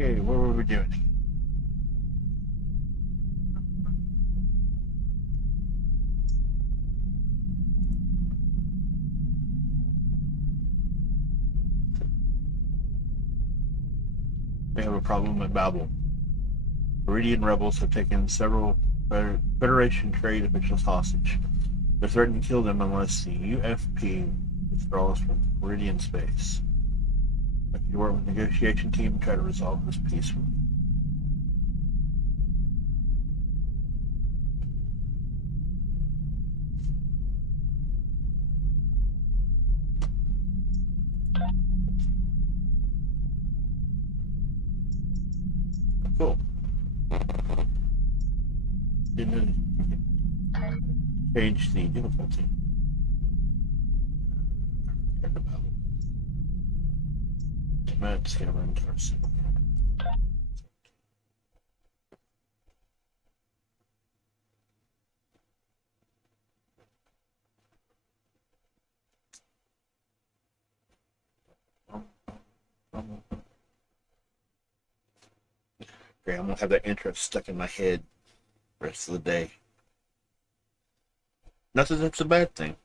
Okay, what were we doing? We have a problem at Babel. Viridian rebels have taken several Federation trade officials hostage. They're threatening to kill them unless the UFP withdraws from Viridian space. I can work with the negotiation team and try to resolve this peacefully. Cool. Didn't change the difficulty. Let's get around to our scene. Okay, I'm gonna have that intro stuck in my head the rest of the day. Not that that's a bad thing.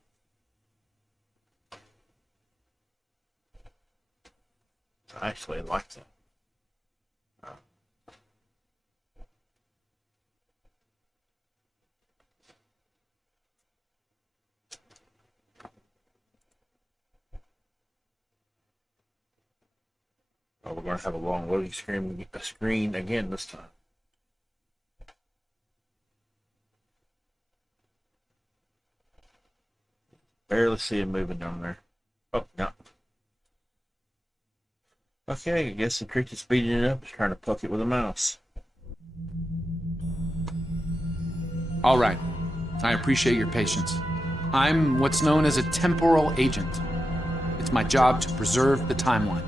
I actually like that. Oh, we're going to have a long loading screen again this time. Barely see him moving down there. Oh, no. Okay, I guess the trick to speeding it up is trying to poke it with a mouse. All right. I appreciate your patience. I'm what's known as a temporal agent. It's my job to preserve the timeline.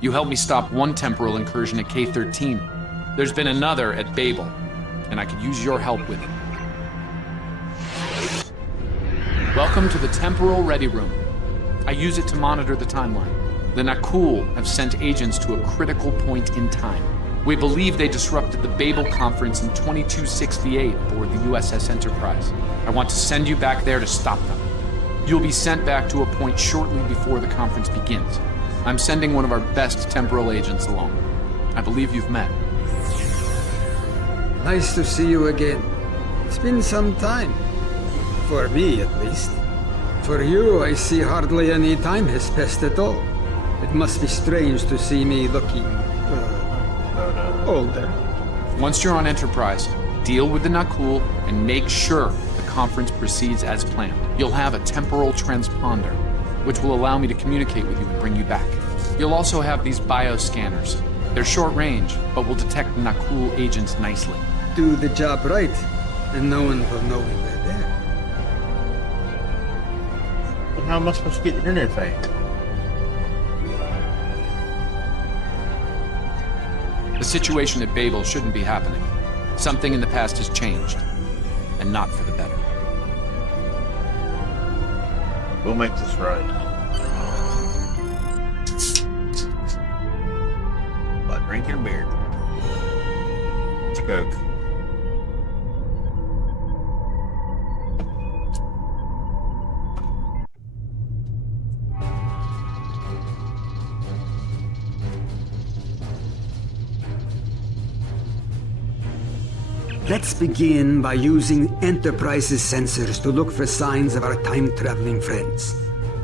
You helped me stop one temporal incursion at K-13. There's been another at Babel, and I could use your help with it. Welcome to the Temporal Ready Room. I use it to monitor the timeline. The Nakul have sent agents to a critical point in time. We believe they disrupted the Babel conference in 2268 aboard the USS Enterprise. I want to send you back there to stop them. You'll be sent back to a point shortly before the conference begins. I'm sending one of our best temporal agents along. I believe you've met. Nice to see you again. It's been some time. For me, at least. For you, I see hardly any time has passed at all. It must be strange to see me looking, older. Once you're on Enterprise, deal with the Nakul and make sure the conference proceeds as planned. You'll have a temporal transponder, which will allow me to communicate with you and bring you back. You'll also have these bioscanners. They're short range, but will detect Nakul agents nicely. Do the job right, and no one will know we were there. But how am I supposed to get the internet thing? The situation at Babel shouldn't be happening. Something in the past has changed, and not for the better. We'll make this right. By drinking beer. It's Coke. Let's begin by using Enterprise's sensors to look for signs of our time-traveling friends.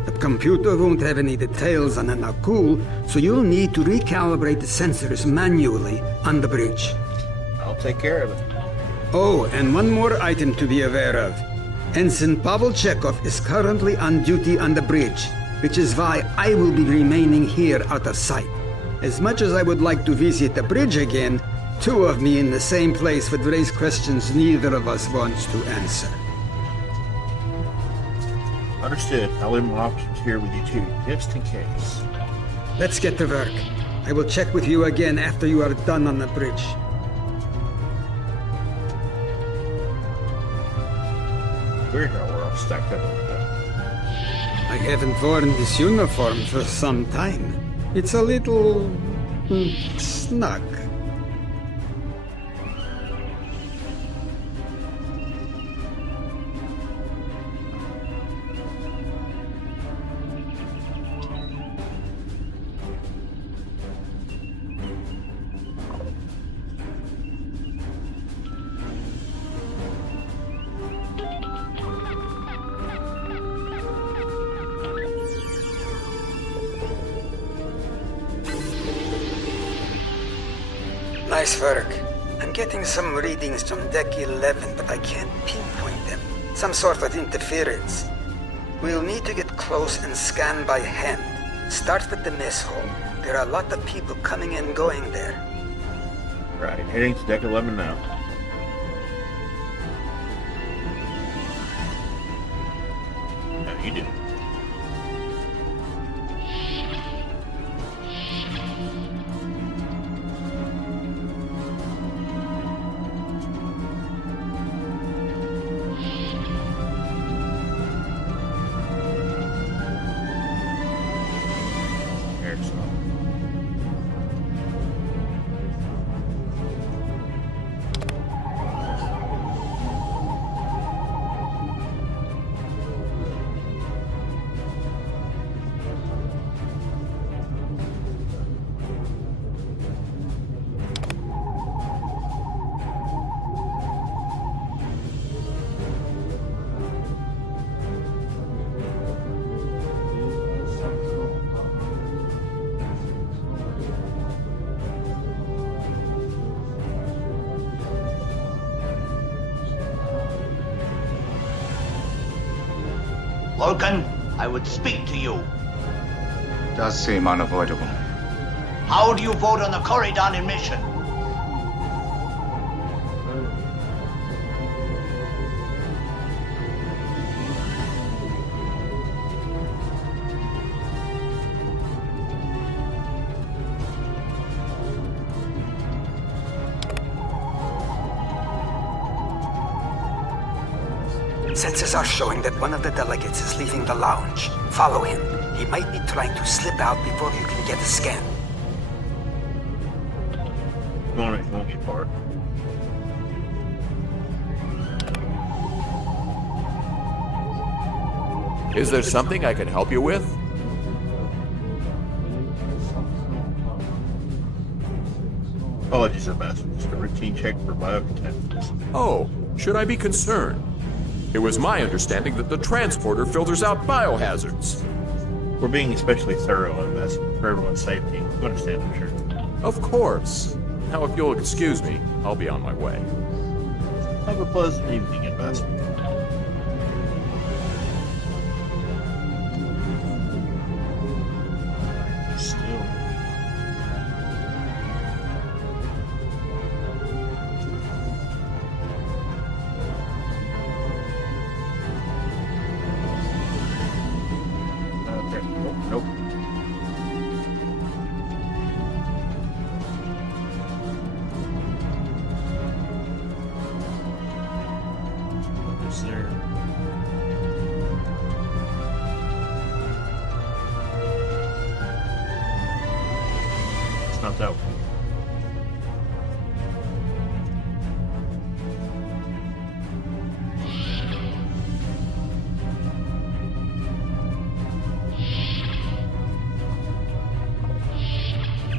The computer won't have any details on the Nakul, so you'll need to recalibrate the sensors manually on the bridge. I'll take care of it. Oh, and one more item to be aware of. Ensign Pavel Chekhov is currently on duty on the bridge, which is why I will be remaining here out of sight. As much as I would like to visit the bridge again, two of me in the same place would raise questions neither of us wants to answer. Understood. I'll leave my options here with you too, just in case. Let's get to work. I will check with you again after you are done on the bridge. Weird how we're all stacked up like that. I haven't worn this uniform for some time. It's a little snug. Nice work. I'm getting some readings from Deck 11, but I can't pinpoint them. Some sort of interference. We'll need to get close and scan by hand. Start with the mess hall. There are a lot of people coming and going there. Right, heading to deck 11 now. No, you did. Vulcan, I would speak to you. Does seem unavoidable. How do you vote on the Corridon mission? Sensors are showing that one of the delegates is leaving the lounge. Follow him. He might be trying to slip out before you can get a scan. Won't get far. Is there something I can help you with? Apologies, Ambassador. Just a routine check for biocontaminants. Oh, should I be concerned? It was my understanding that the transporter filters out biohazards. We're being especially thorough, Ambassador, for everyone's safety. You understand, I'm sure. Of course. Now, if you'll excuse me, I'll be on my way. Have a pleasant evening, Ambassador. Still. Okay. Nope. Is there? It's not that one.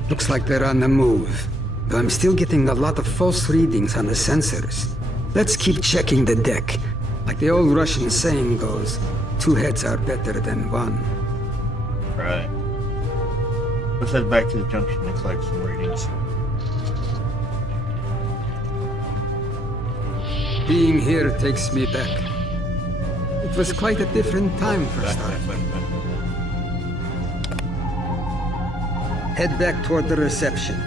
Looks like they're on the move. Though I'm still getting a lot of false readings on the sensors. Let's keep checking the deck. Like the old Russian saying goes, 2 heads are better than 1. Right. Let's head back to the junction and collect some readings. Being here takes me back. It was quite a different time for Back. starting. Head back toward the reception.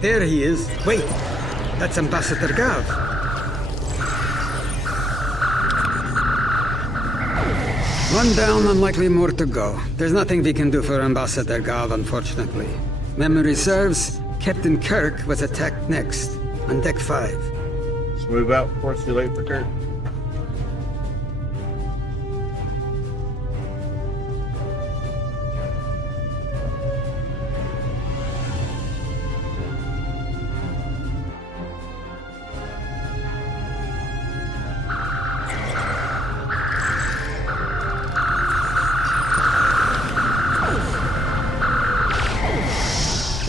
There he is. Wait, that's Ambassador Gav. One down, unlikely more to go. There's nothing we can do for Ambassador Gav, unfortunately. Memory serves, Captain Kirk was attacked next, on Deck 5. Let's move out before it's too late for Kurt.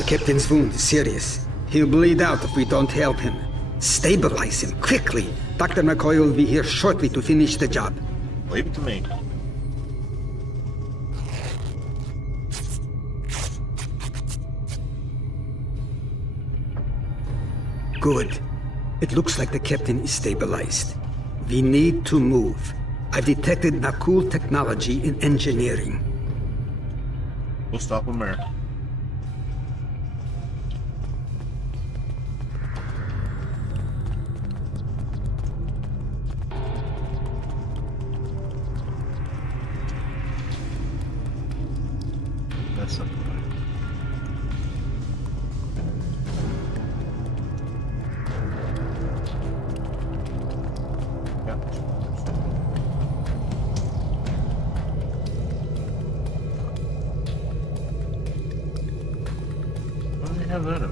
captain's wound is serious. He'll bleed out if we don't help him. Stabilize him, quickly. Dr. McCoy will be here shortly to finish the job. Leave it to me. Good. It looks like the captain is stabilized. We need to move. I've detected Nakul technology in engineering. We'll stop him there. That's something. Yeah. What do they have that of?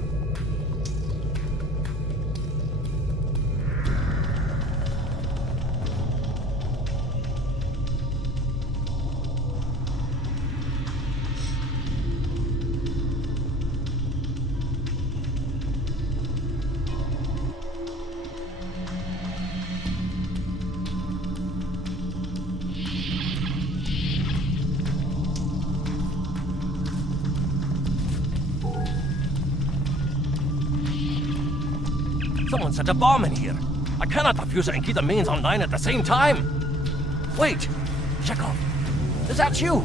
Someone set a bomb in here. I cannot defuse it and keep the mains online at the same time. Wait, Chekhov, is that you?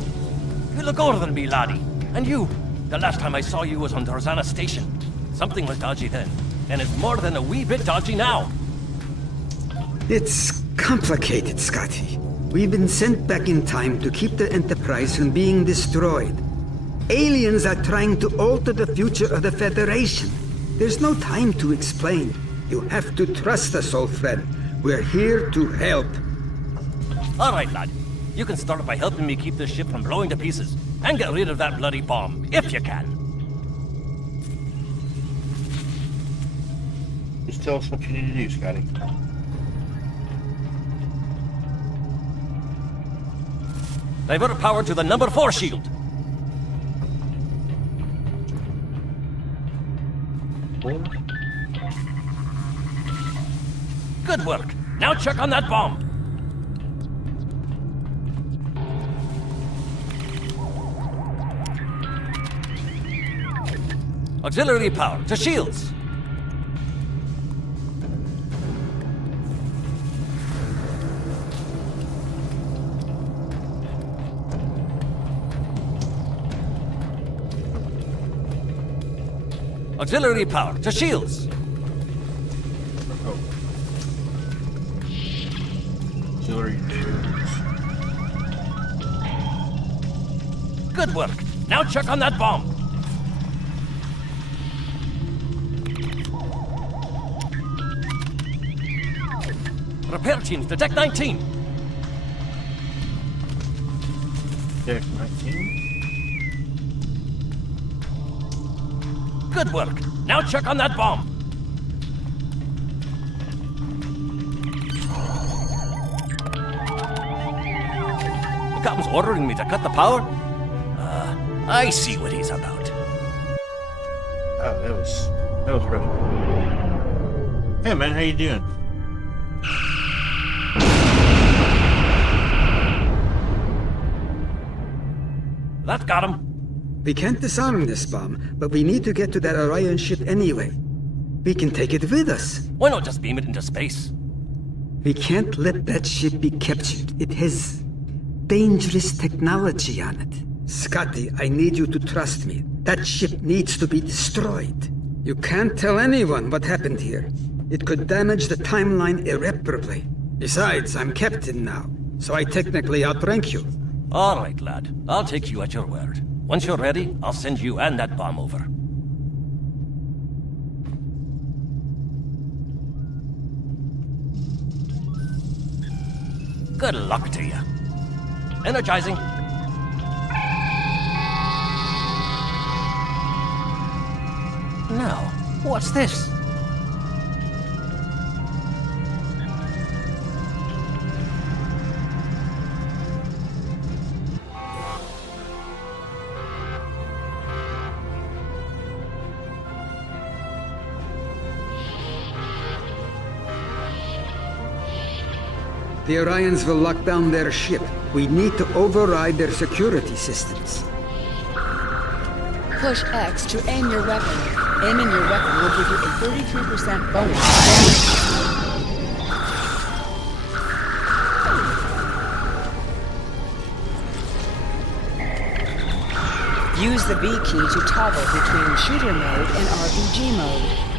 You look older than me, laddie. And you, the last time I saw you was on Dorzana Station. Something was dodgy then, and it's more than a wee bit dodgy now. It's complicated, Scotty. We've been sent back in time to keep the Enterprise from being destroyed. Aliens are trying to alter the future of the Federation. There's no time to explain. You have to trust us, old friend. We're here to help. All right, lad. You can start by helping me keep this ship from blowing to pieces, and get rid of that bloody bomb, if you can. Just tell us what you need to do, Scotty. Divert power to the number 4 shield. Good work. Now check on that bomb. Auxiliary power to shields. Auxiliary power to shields. Auxiliary shields. Good work. Now check on that bomb. Repair teams to Deck 19. Deck 19. Good work. Now check on that bomb. The captain's ordering me to cut the power? I see what he's about. Oh, that was rough. Hey man, how you doing? That got him. We can't disarm this bomb, but we need to get to that Orion ship anyway. We can take it with us. Why not just beam it into space? We can't let that ship be captured. It has dangerous technology on it. Scotty, I need you to trust me. That ship needs to be destroyed. You can't tell anyone what happened here. It could damage the timeline irreparably. Besides, I'm captain now, so I technically outrank you. All right, lad. I'll take you at your word. Once you're ready, I'll send you and that bomb over. Good luck to you. Energizing. Now, what's this? The Orions will lock down their ship. We need to override their security systems. Push X to aim your weapon. Aiming your weapon will give you a 33% bonus to damage. Use the B key to toggle between shooter mode and RPG mode.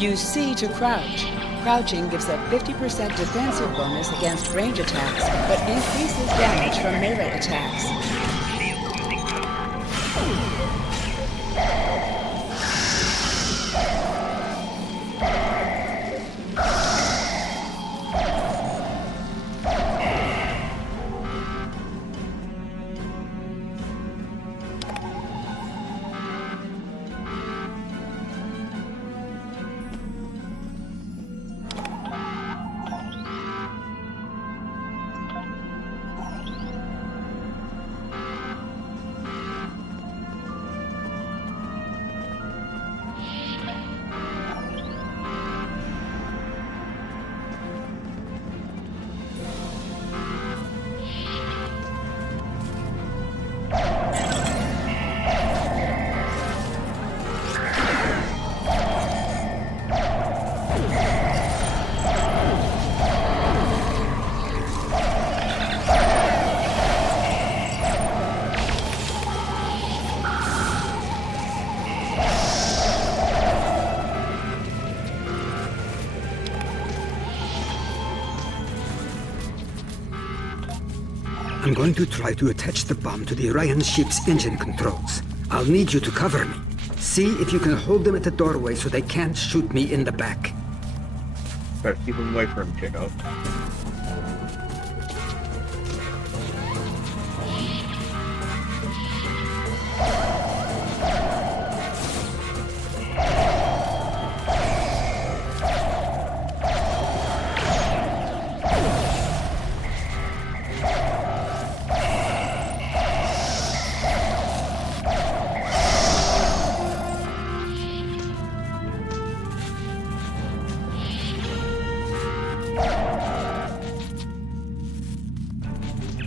Use C to crouch. Crouching gives a 50% defensive bonus against range attacks, but increases damage from melee attacks. I'm going to try to attach the bomb to the Orion ship's engine controls. I'll need you to cover me. See if you can hold them at the doorway so they can't shoot me in the back. Try to keep them away from him, Chekhov.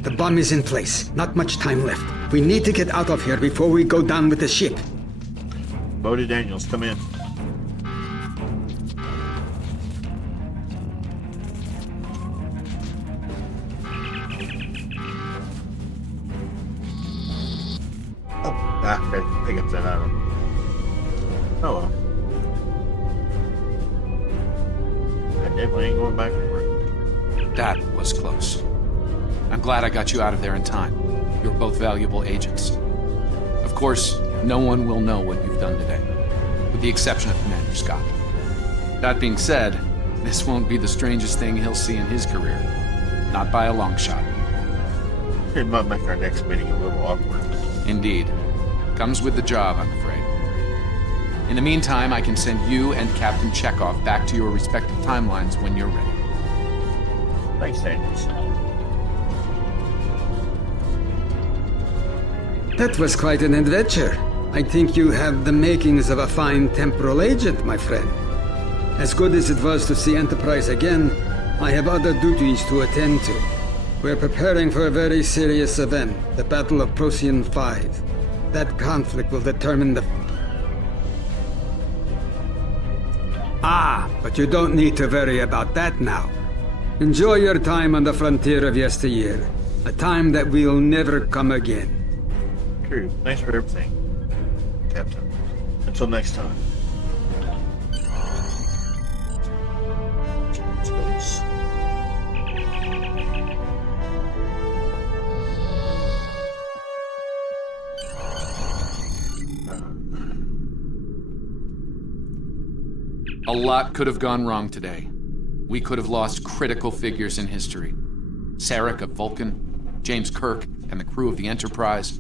The bomb is in place. Not much time left. We need to get out of here before we go down with the ship. Bodie Daniels, come in. Okay. Pick up that item. Oh well. I definitely ain't going back to work. That was close. I'm glad I got you out of there in time. You're both valuable agents. Of course, no one will know what you've done today, with the exception of Commander Scott. That being said, this won't be the strangest thing he'll see in his career. Not by a long shot. It might make our next meeting a little awkward. Indeed. Comes with the job, I'm afraid. In the meantime, I can send you and Captain Chekhov back to your respective timelines when you're ready. Thanks, Daniels. That was quite an adventure. I think you have the makings of a fine temporal agent, my friend. As good as it was to see Enterprise again, I have other duties to attend to. We're preparing for a very serious event, the Battle of Procyon 5. That conflict will determine the... but you don't need to worry about that now. Enjoy your time on the frontier of yesteryear, a time that will never come again. True. Thanks for everything, Captain. Until next time. Space. A lot could have gone wrong today. We could have lost critical figures in history. Sarek of Vulcan, James Kirk, and the crew of the Enterprise.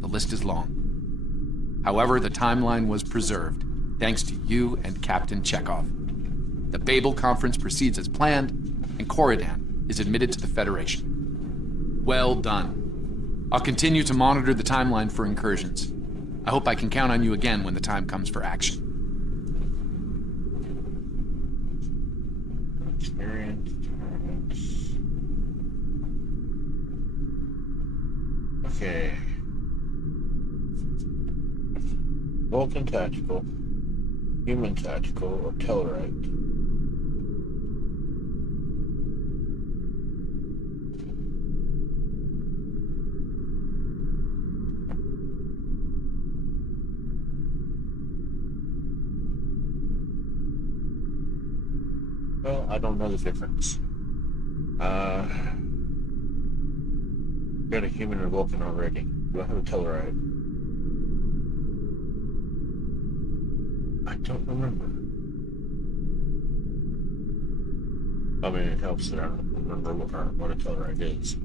The list is long. However, the timeline was preserved, thanks to you and Captain Chekhov. The Babel Conference proceeds as planned, and Corridan is admitted to the Federation. Well done. I'll continue to monitor the timeline for incursions. I hope I can count on you again when the time comes for action. Experience. Okay. Vulcan Tactical, Human Tactical, or Tellarite. Well, I don't know the difference. Got a human or Vulcan already. Do I have a Tellarite? I don't remember. I mean, it helps that I don't remember what a Tellarite is.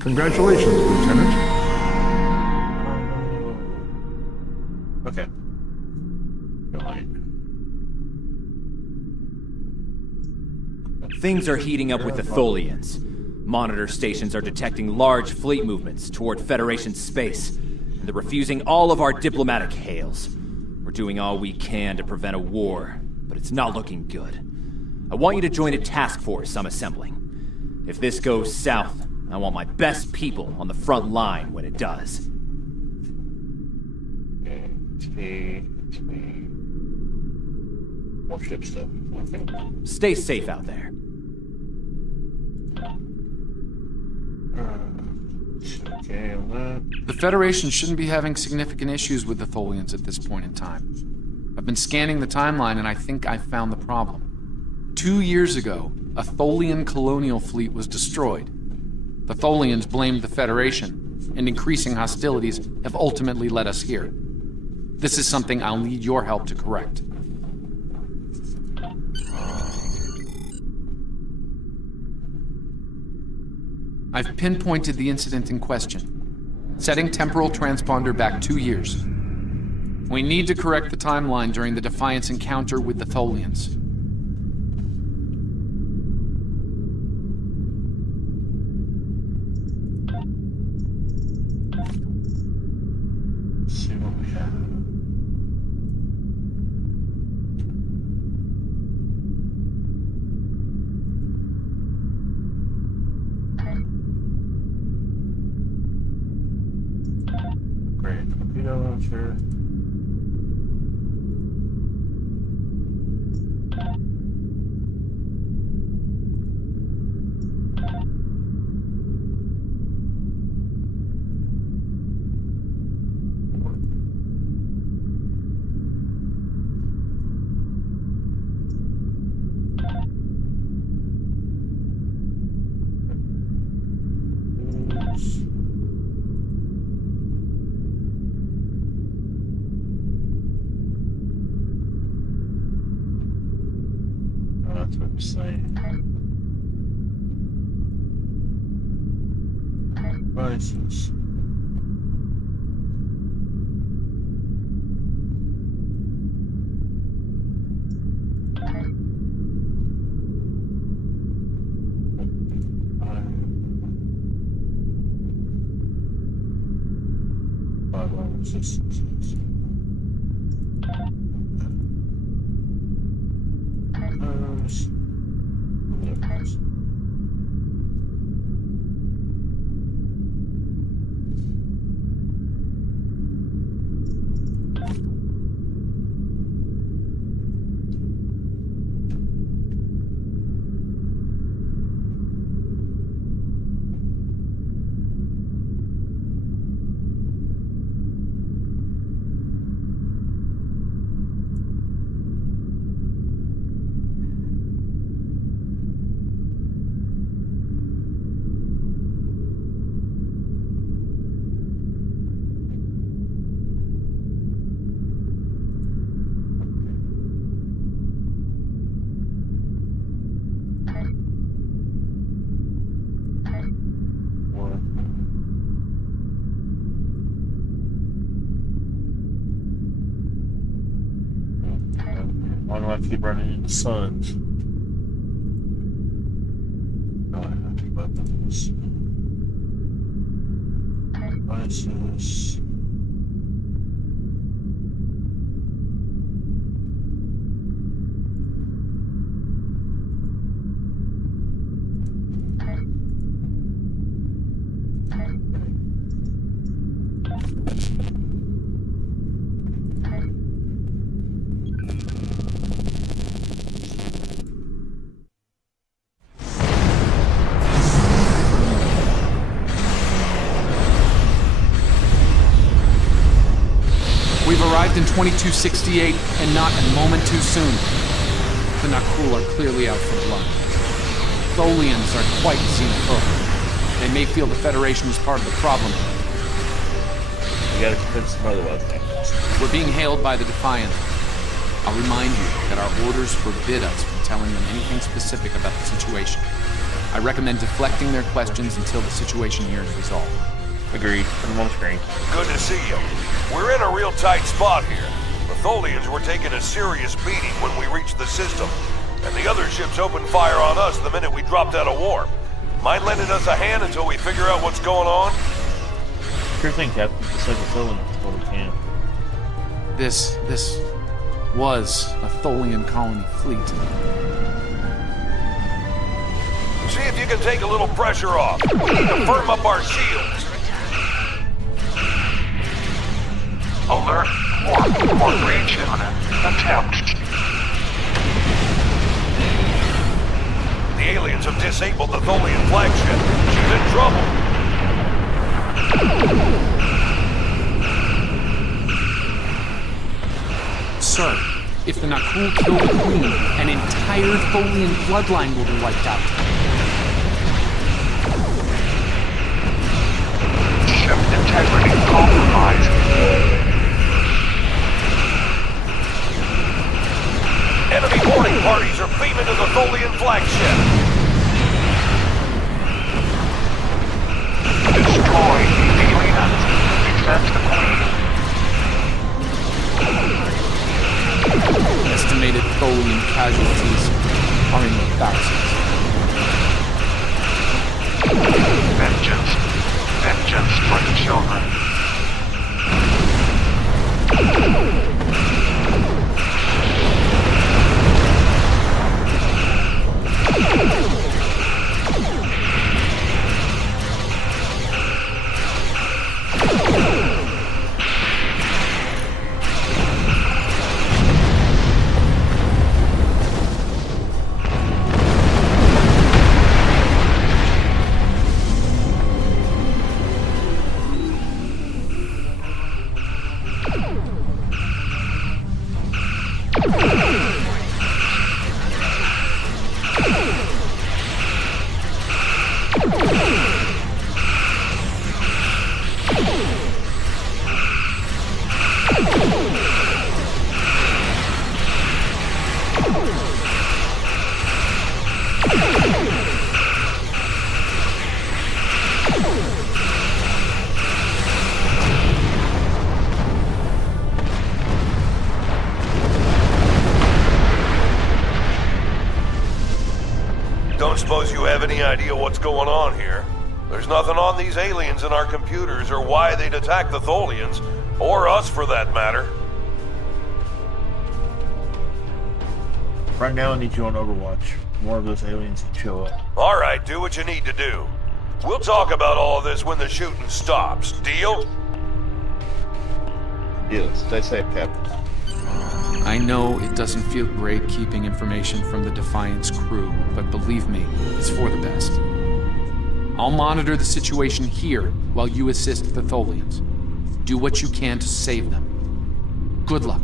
Congratulations, Lieutenant. Okay. Fine. Things are heating up with the Tholians. Monitor stations are detecting large fleet movements toward Federation space, and they're refusing all of our diplomatic hails. We're doing all we can to prevent a war, but it's not looking good. I want you to join a task force I'm assembling. If this goes south, I want my best people on the front line when it does. Okay, XP. More ship stuff. Okay. Stay safe out there. Okay, on that. The Federation shouldn't be having significant issues with the Tholians at this point in time. I've been scanning the timeline and I think I found the problem. 2 years ago, a Tholian colonial fleet was destroyed. The Tholians blamed the Federation, and increasing hostilities have ultimately led us here. This is something I'll need your help to correct. I've pinpointed the incident in question, setting temporal transponder back 2 years. We need to correct the timeline during the Defiance encounter with the Tholians. Let's see what we have. Great. Torpedo launcher. That's what we're saying. Devices. Five systems. Why do I keep running into suns? No, I have to weapons. Devices. We've arrived in 2268, and not a moment too soon. The Nakul are clearly out for blood. Tholians are quite xenophobic. They may feel the Federation is part of the problem. You gotta convince them otherwise. We're being hailed by the Defiant. I'll remind you that our orders forbid us from telling them anything specific about the situation. I recommend deflecting their questions until the situation here is resolved. Agreed. Put them on screen. Good to see you. We're in a real tight spot here. The Tholians were taking a serious beating when we reached the system, and the other ships opened fire on us the minute we dropped out of warp. Mind lending us a hand until we figure out what's going on? Sure thing, Captain. Just like the Tholians what we can. This was a Tholian colony fleet. See if you can take a little pressure off. We need to firm up our shields. Alert or breach imminent. Attempt. The aliens have disabled the Tholian flagship. She's in trouble. Sir, if the Nakul kill the Queen, an entire Tholian bloodline will be wiped out. ship integrity compromised. Enemy boarding parties are beaming to the Tholian flagship. Destroy the aliens. Defend the Queen. Estimated Tholian casualties are in the thousands. Vengeance. Vengeance for the children. Don't suppose you have any idea what's going on here? There's nothing on these aliens in our computers or why they'd attack the Tholians, or us for that matter. Right now I need you on Overwatch. More of those aliens can show up. Alright, do what you need to do. We'll talk about all of this when the shooting stops. Deal? Deal. Stay safe, Captain. I know it doesn't feel great keeping information from the Defiance crew, but believe me, it's for the best. I'll monitor the situation here while you assist the Tholians. Do what you can to save them. Good luck.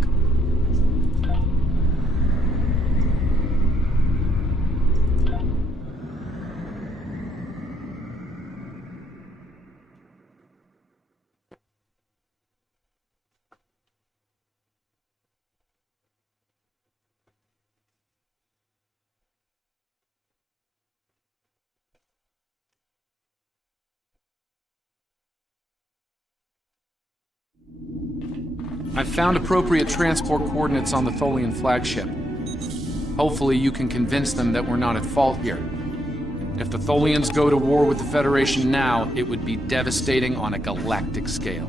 I've found appropriate transport coordinates on the Tholian flagship. Hopefully you can convince them that we're not at fault here. If the Tholians go to war with the Federation now, it would be devastating on a galactic scale.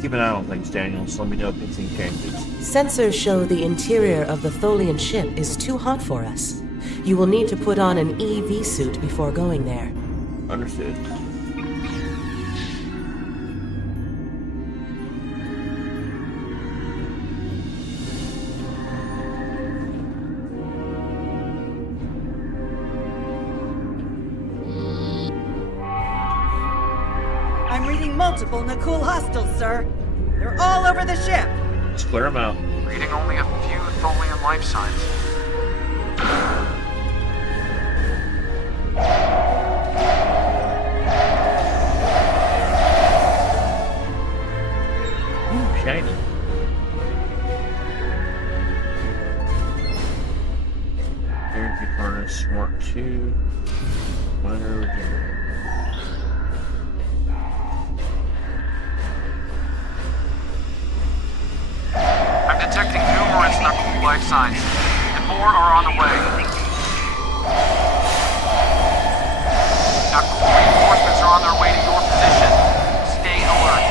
Keep an eye on things, Daniels. Let me know if anything changes. Sensors show the interior of the Tholian ship is too hot for us. You will need to put on an EV suit before going there. Understood. I'm reading multiple Nakul hostiles, sir. They're all over the ship. Let's clear them out. Reading only a few Tholian life signs. Ooh, shiny. Energy furnace, Mark 2. Monitor regenerator. I'm detecting numerous Nakul life signs, and more are on the way. Nakul reinforcements are on their way to your position. Stay alert.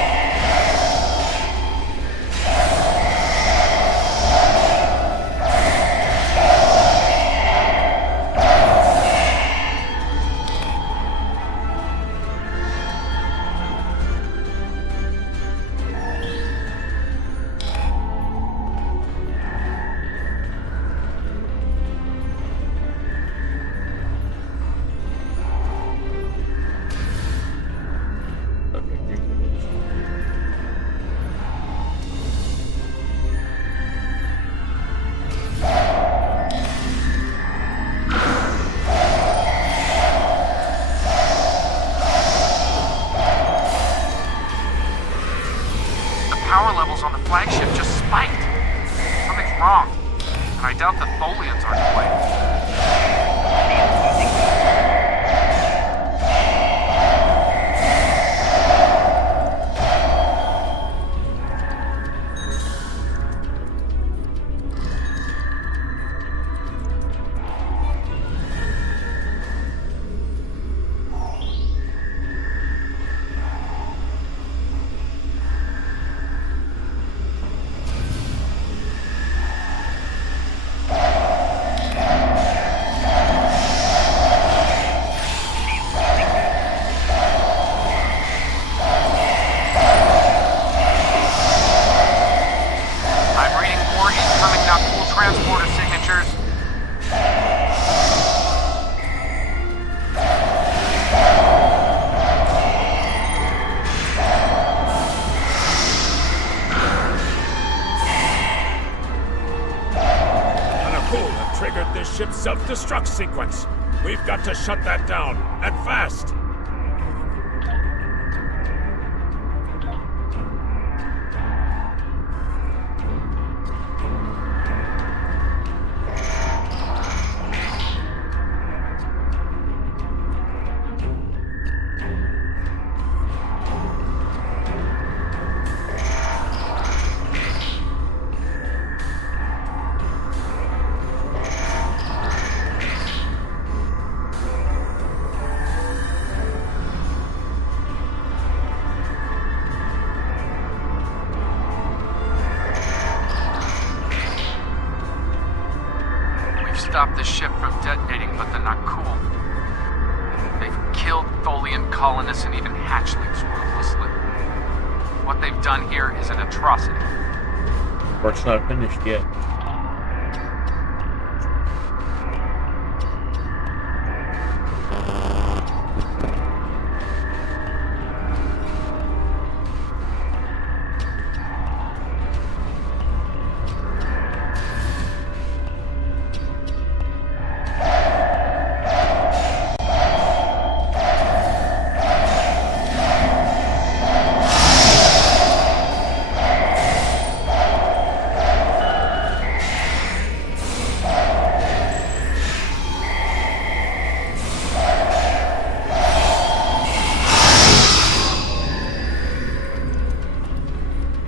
self-destruct sequence. We've got to shut that down, and fast. Stop the ship from detonating, but they're not cool. They've killed Tholian colonists and even hatchlings ruthlessly. What they've done here is an atrocity. Work's not finished yet.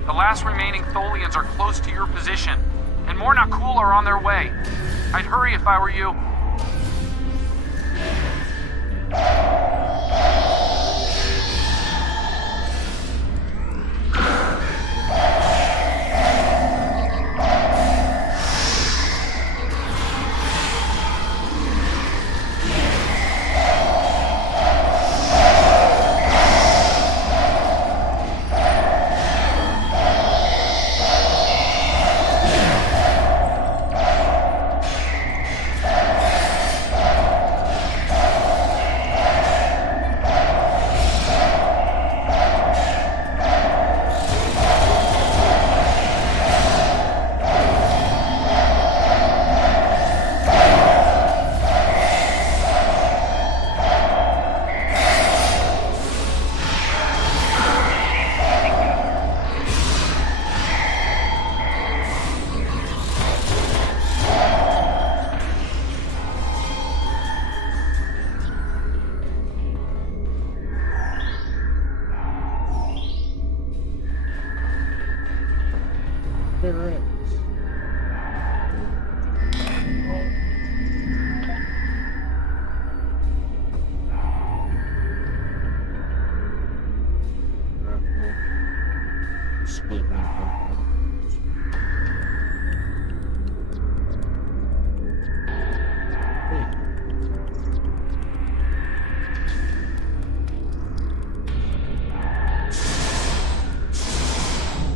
Last remaining Tholians are close to your position, and more Nakul are on their way. I'd hurry if I were you.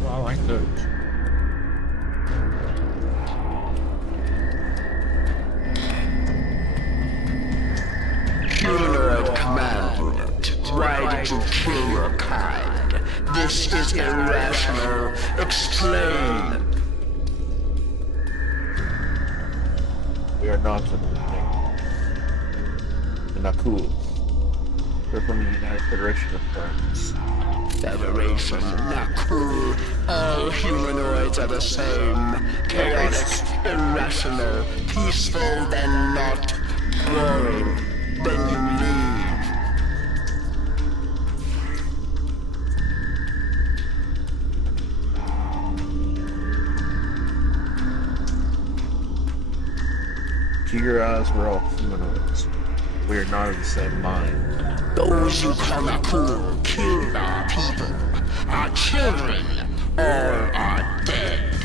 I like those. Humanoid command unit, ready to kill your kind. This is irrational. Explain. We are not the Nakul. We're from the United Federation of Firms. Federation, Nakul. All humanoids are the same. Chaotic, irrational, peaceful, then not. Boring, then you leave. To your eyes, we're all humanoids. We are not of the same mind. Those you call Nakul killed our people, our children, all are dead.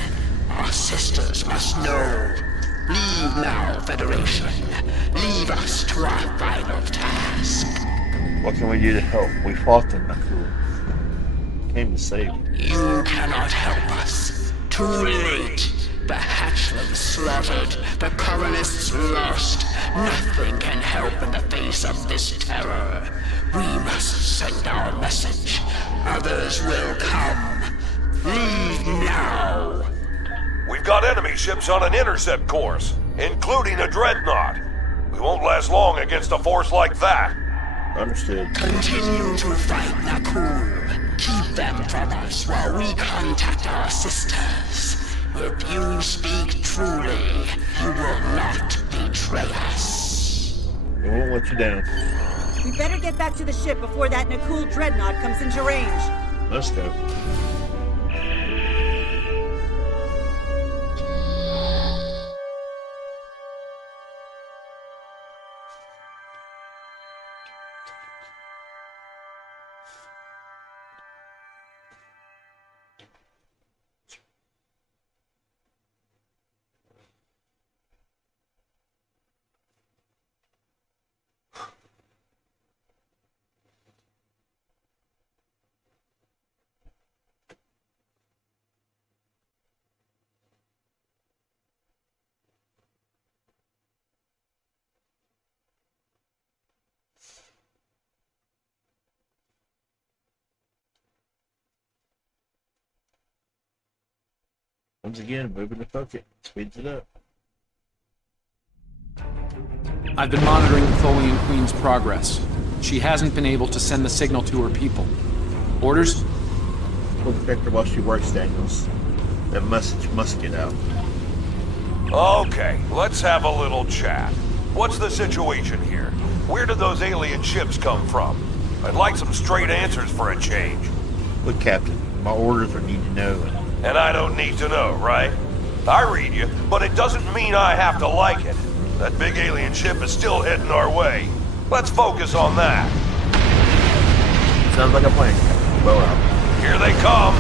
Our sisters must know. Leave now, Federation. Leave us to our final task. What can we do to help? We fought the Nakul. Came to save you. You cannot help us. Too late. The hatchlings slaughtered, the colonists lost. Nothing can help in the face of this terror. We must send our message. Others will come. Leave now. We've got enemy ships on an intercept course. including a dreadnought. We won't last long against a force like that. Understood. Continue to fight Nakul. Keep them from us while we contact our sisters. If you speak truly, you will not betray us. We won't let you down. We better get back to the ship before that Nakul dreadnought comes into range. Let's go. Once again, moving the focus speeds it up. I've been monitoring the Tholian Queen's progress. She hasn't been able to send the signal to her people. Orders? We'll protect her while she works, Daniels. That message must get out. Okay, let's have a little chat. What's the situation here? Where did those alien ships come from? I'd like some straight answers for a change. Look, Captain, my orders are need to know. And I don't need to know, right? I read you, but it doesn't mean I have to like it. That big alien ship is still heading our way. Let's focus on that. Sounds like a plan, Captain. Well out. Here they come.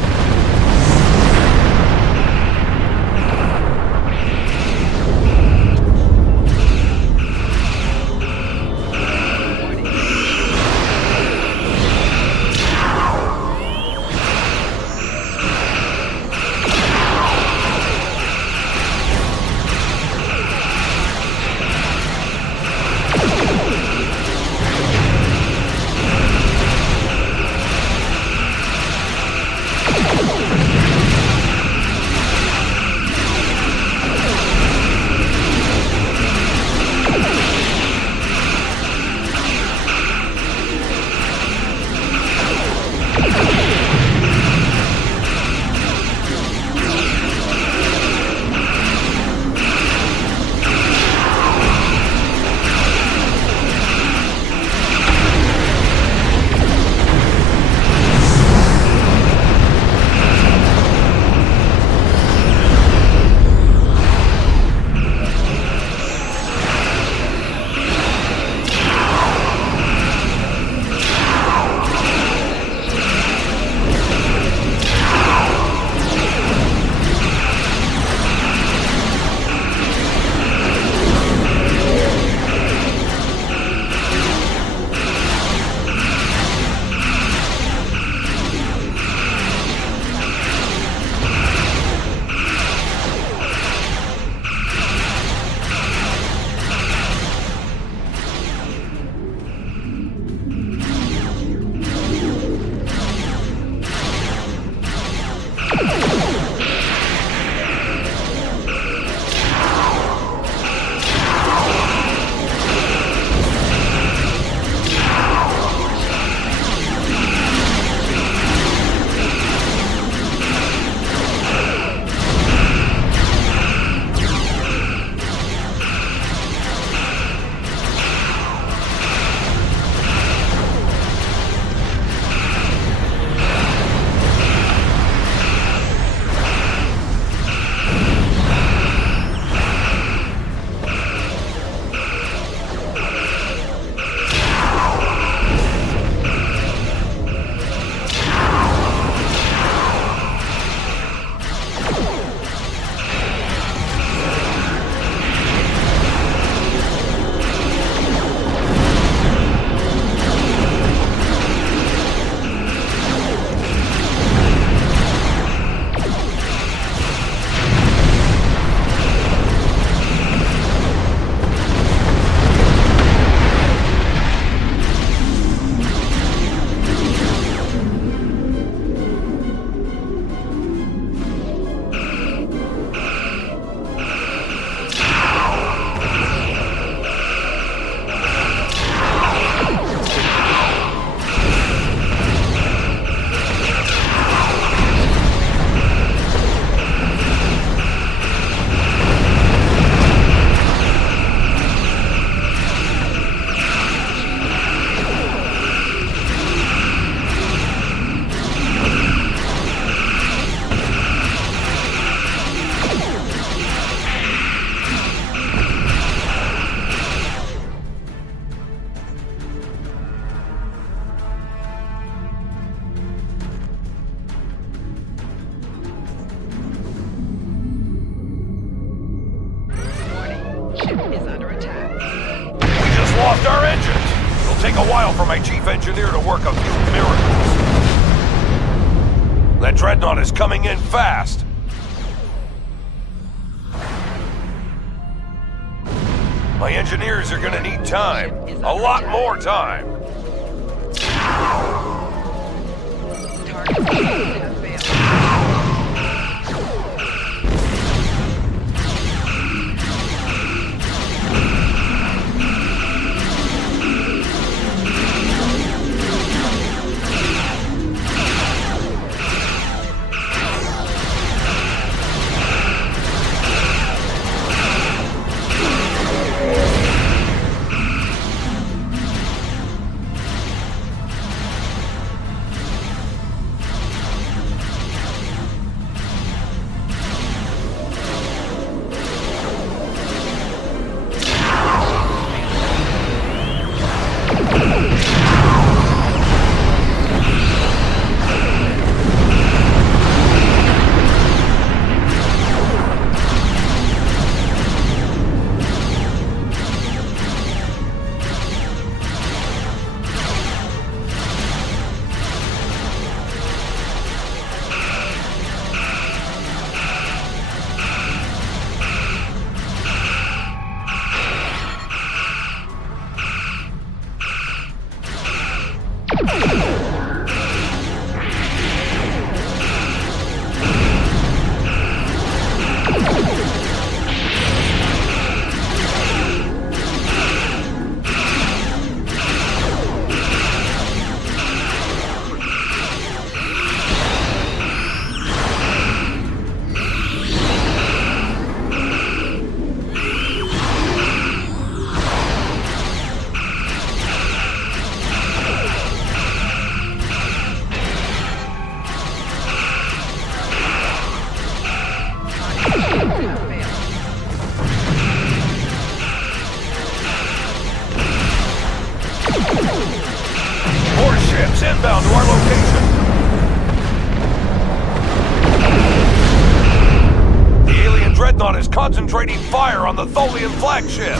off our engines. It'll take a while for my chief engineer to work a few miracles. That dreadnought is coming in fast. My engineers are gonna need time. A lot more time. Inbound to our location. The alien dreadnought is concentrating fire on the Tholian flagship.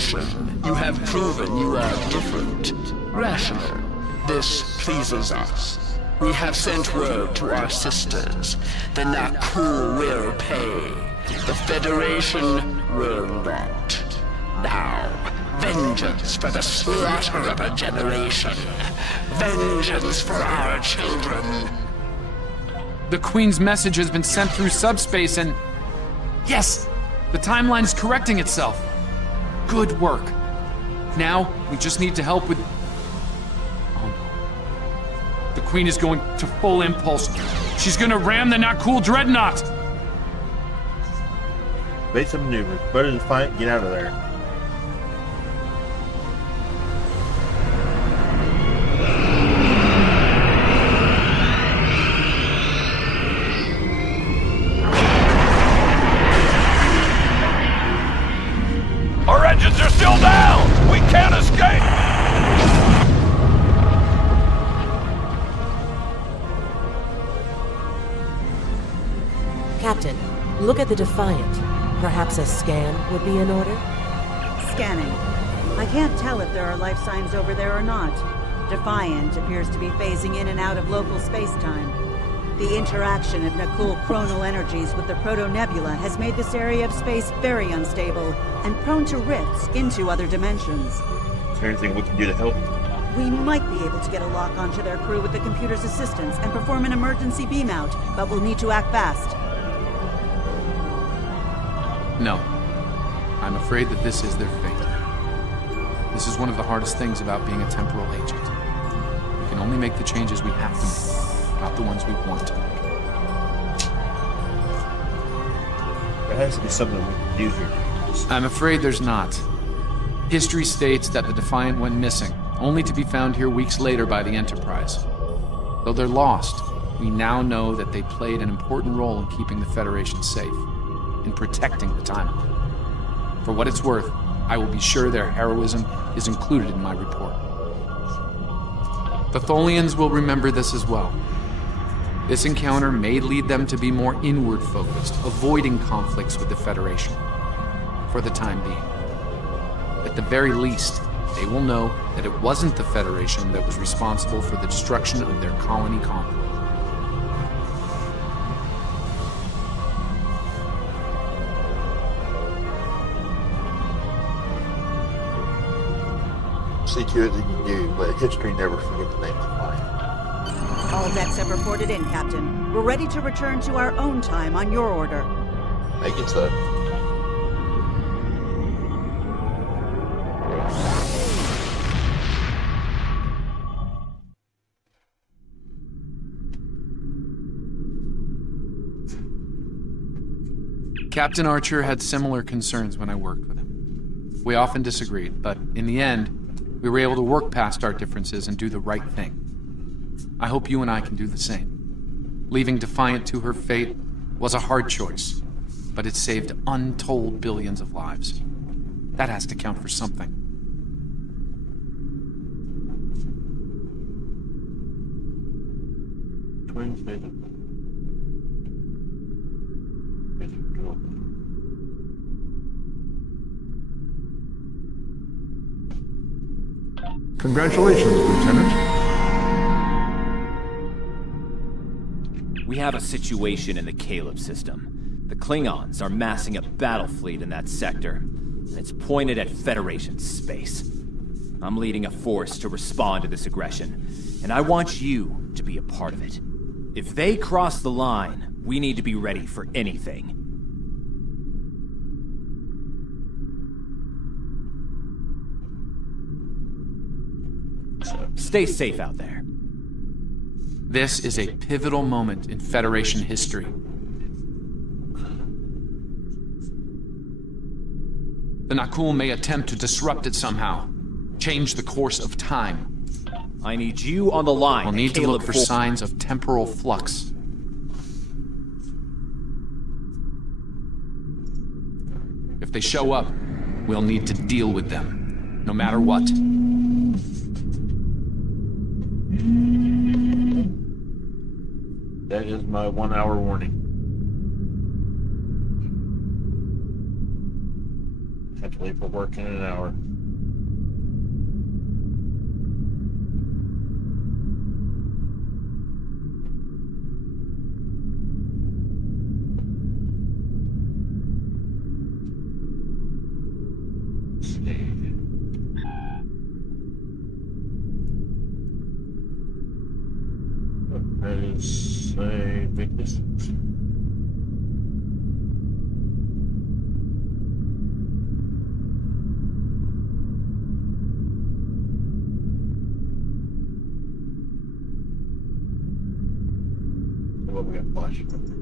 Federation, you have proven you are different. Rational. This pleases us. We have sent word to our sisters. The Nakul will pay. The Federation will not. Now, vengeance for the slaughter of a generation. Vengeance for our children. The Queen's message has been sent through subspace and... Yes! The timeline's correcting itself. Good work. Now, we just need to help with... Oh no. The Queen is going to full impulse. She's gonna ram the Nakul Dreadnought! Base of maneuvers. Better than fight, get out of there. Our engines are still down! We can't escape! Captain, look at the Defiant. Perhaps a scan would be in order? Scanning. I can't tell if there are life signs over there or not. Defiant appears to be phasing in and out of local space-time. The interaction of Nakul chronal energies with the proto-nebula has made this area of space very unstable and prone to rifts into other dimensions. Is there anything we can do to help? We might be able to get a lock onto their crew with the computer's assistance and perform an emergency beam-out, but we'll need to act fast. No. I'm afraid that this is their fate. This is one of the hardest things about being a temporal agent. We can only make the changes we have to make, not the ones we want to make. There has to be something we can do here. I'm afraid there's not. History states that the Defiant went missing, only to be found here weeks later by the Enterprise. Though they're lost, we now know that they played an important role in keeping the Federation safe, in protecting the timeline. For what it's worth, I will be sure their heroism is included in my report. The Tholians will remember this as well. This encounter may lead them to be more inward-focused, avoiding conflicts with the Federation. For the time being. At the very least, they will know that it wasn't the Federation that was responsible for the destruction of their colony convoy. See to it that you do. Let history never forget the name of the fight. All decks have reported in, Captain. We're ready to return to our own time on your order. Make it so. Captain Archer had similar concerns when I worked with him. We often disagreed, but in the end, we were able to work past our differences and do the right thing. I hope you and I can do the same. Leaving Defiant to her fate was a hard choice, but it saved untold billions of lives. That has to count for something. Twins made it. Congratulations, Lieutenant. We have a situation in the Caleb system. The Klingons are massing a battle fleet in that sector, and it's pointed at Federation space. I'm leading a force to respond to this aggression, and I want you to be a part of it. If they cross the line, we need to be ready for anything. Stay safe out there. This is a pivotal moment in Federation history. The Nakul may attempt to disrupt it somehow, change the course of time. I need you on the line. We'll need to look for signs of temporal flux. If they show up, we'll need to deal with them, no matter what. That is my 1 hour warning. have to leave for work in an hour. That is a big distance. What we got flashing over here?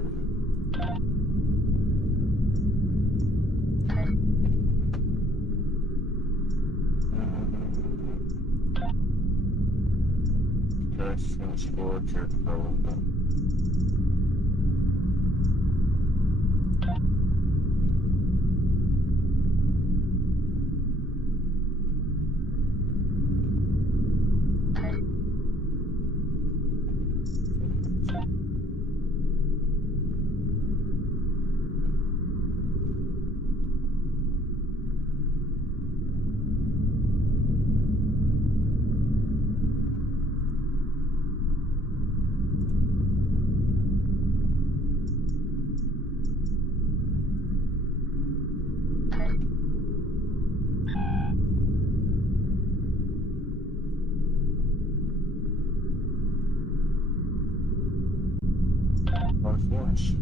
Nice and explore character development. Force.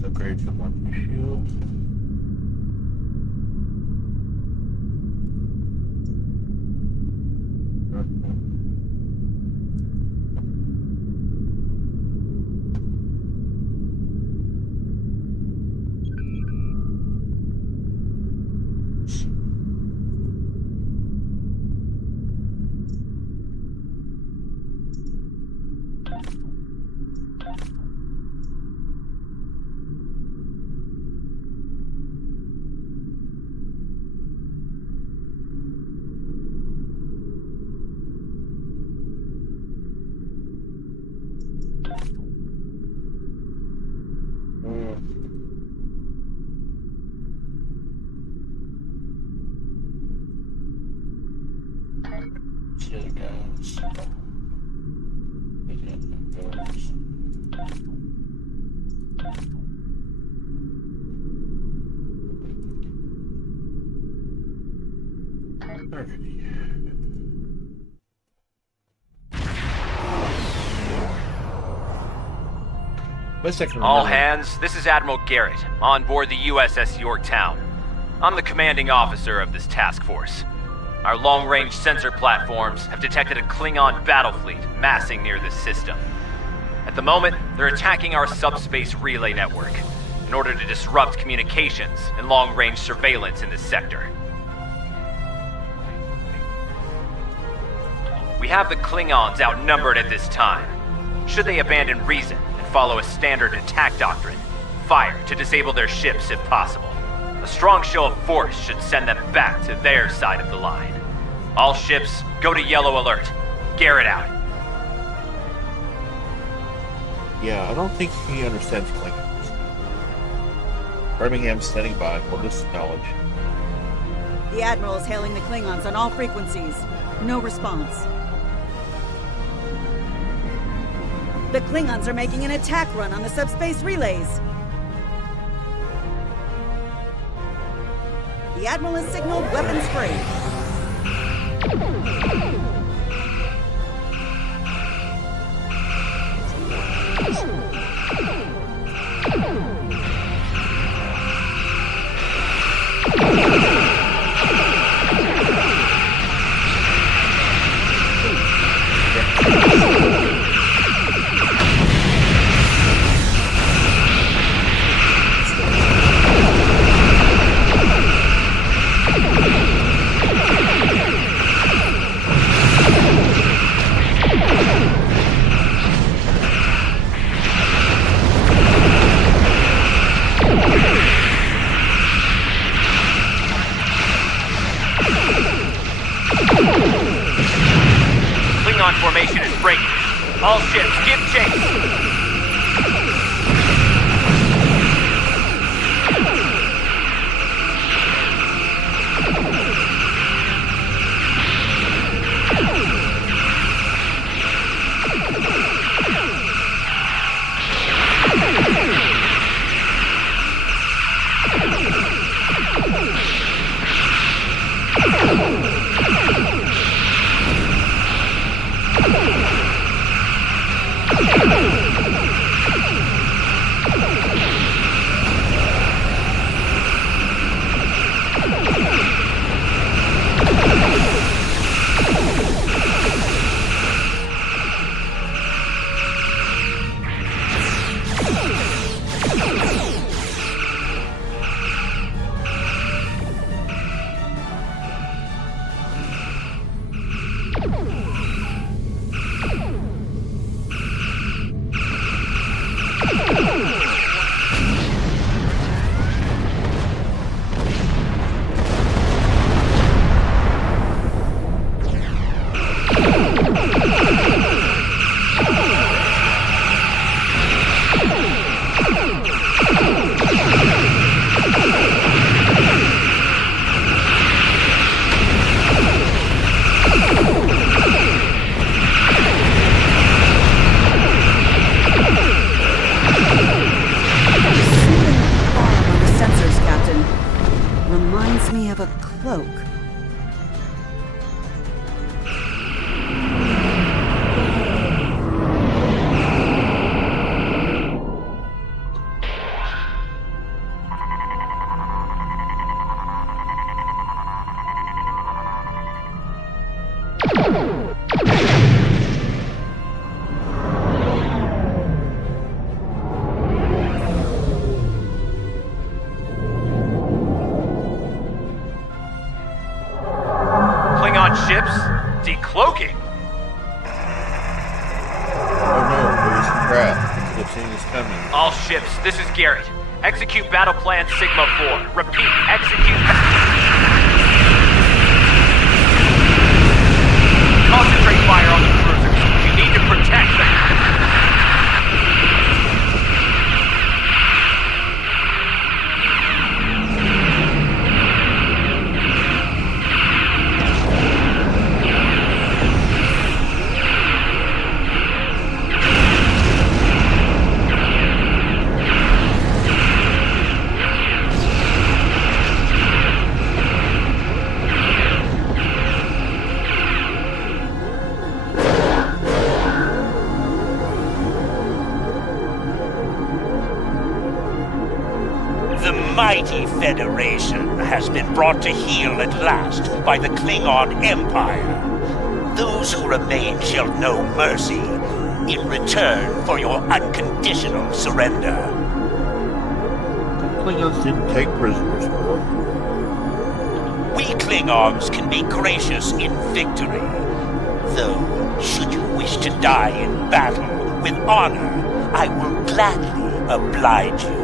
Let's upgrade to one shield. All hands, this is Admiral Garrett, on board the USS Yorktown. I'm the commanding officer of this task force. Our long-range sensor platforms have detected a Klingon battle fleet massing near this system. At the moment, they're attacking our subspace relay network in order to disrupt communications and long-range surveillance in this sector. We have the Klingons outnumbered at this time. Should they abandon reason and follow a standard attack doctrine, fire to disable their ships if possible. A strong show of force should send them back to their side of the line. All ships, go to yellow alert. Garrett out. Yeah, I don't think he understands Klingons. Birmingham standing by for this knowledge. The Admiral is hailing the Klingons on all frequencies. No response. The Klingons are making an attack run on the subspace relays. The Admiral has signaled weapons free. Klingon formation is breaking. All ships, give chase! Reminds me of a cloak. Ships decloaking. Oh no, it was a trap. The thing is coming. All ships, this is Garrett. Execute battle plan Sigma 4. Repeat, execute. Concentrate fire on the cruisers. You need to protect them. The mighty Federation has been brought to heel at last by the Klingon Empire. Those who remain shall know mercy in return for your unconditional surrender. Klingons didn't take prisoners, Lord. We Klingons can be gracious in victory. Though, should you wish to die in battle with honor, I will gladly oblige you.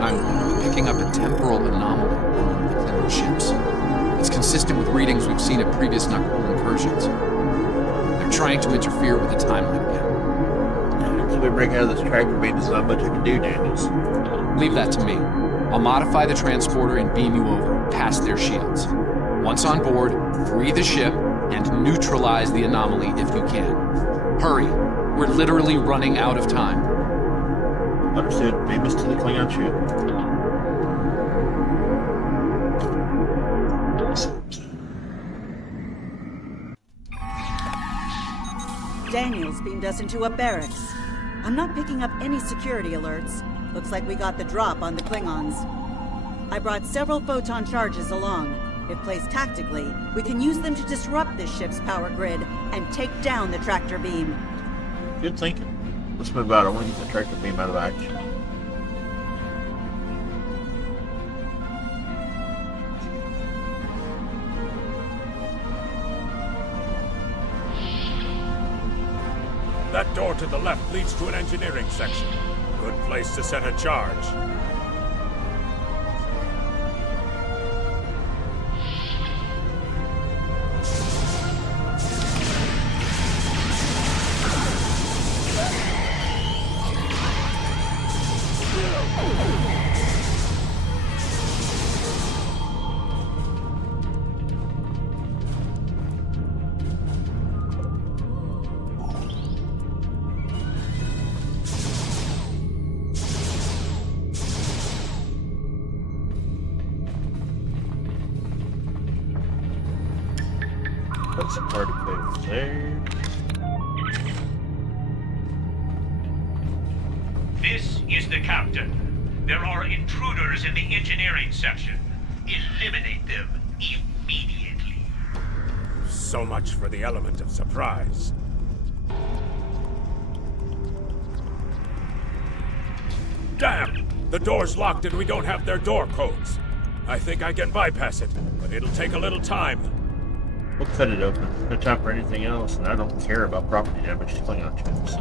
I'm picking up a temporal anomaly on the Klingon ships. It's consistent with readings we've seen at previous Nakul incursions. They're trying to interfere with the timeline again. Until we break out of this tractor beam, there's not much I can do, Daniels. Leave that to me. I'll modify the transporter and beam you over, past their shields. Once on board, free the ship and neutralize the anomaly if you can. Hurry. We're literally running out of time. Understood. Beam us to the Klingon ship. Daniels beamed us into a barracks. I'm not picking up any security alerts. Looks like we got the drop on the Klingons. I brought several photon charges along. If placed tactically, we can use them to disrupt this ship's power grid and take down the tractor beam. Good thinking. Let's move out. I want to get the tractor beam out of action. That door to the left leads to an engineering section. Good place to set a charge. Put some party favors there. This is the captain. There are intruders in the engineering section. Eliminate them immediately. So much for the element of surprise. Damn! The door's locked and we don't have their door codes. I think I can bypass it, but it'll take a little time. We'll cut it open. No time for anything else, and I don't care about property damage to Klingon ships.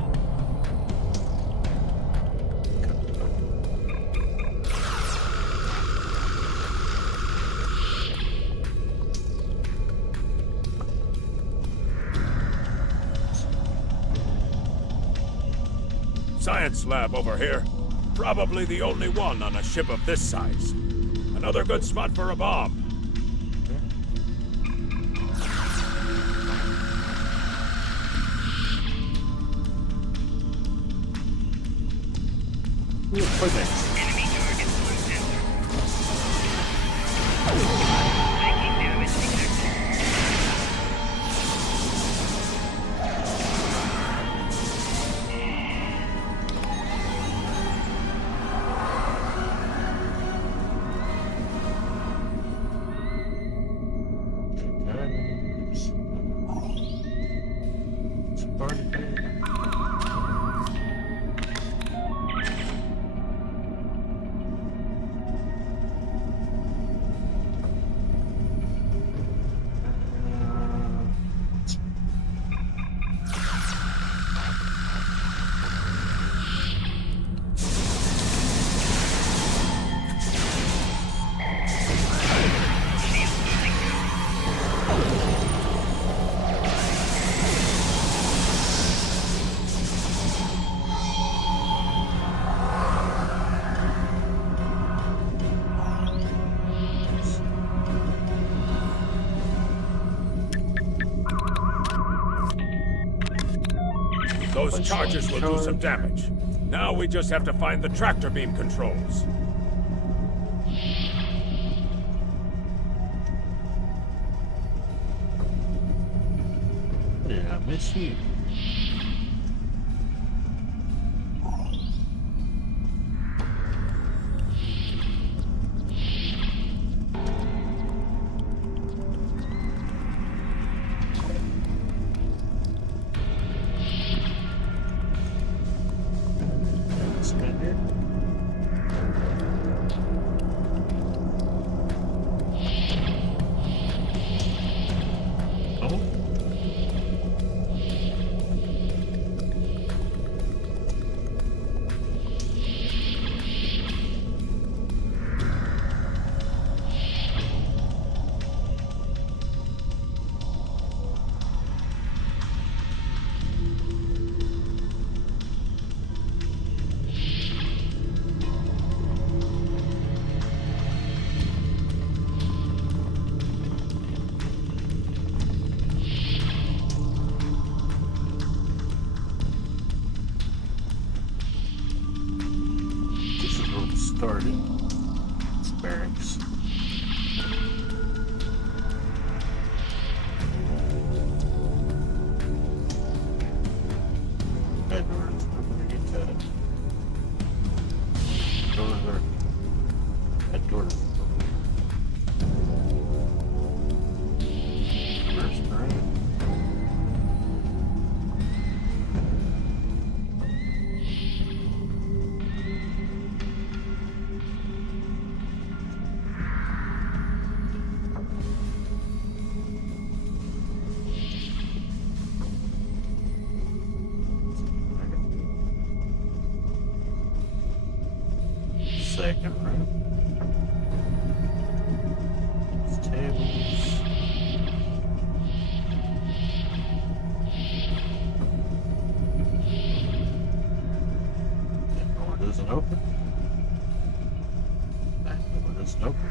Science lab over here. Probably the only one on a ship of this size. Another good spot for a bomb. Those charges will do some damage. Now we just have to find the tractor beam controls. Did I miss you? started. It's barracks. That door is going to get cut. Doors are. That door is. First room. Second room. It's tables. That door doesn't open. That door doesn't open.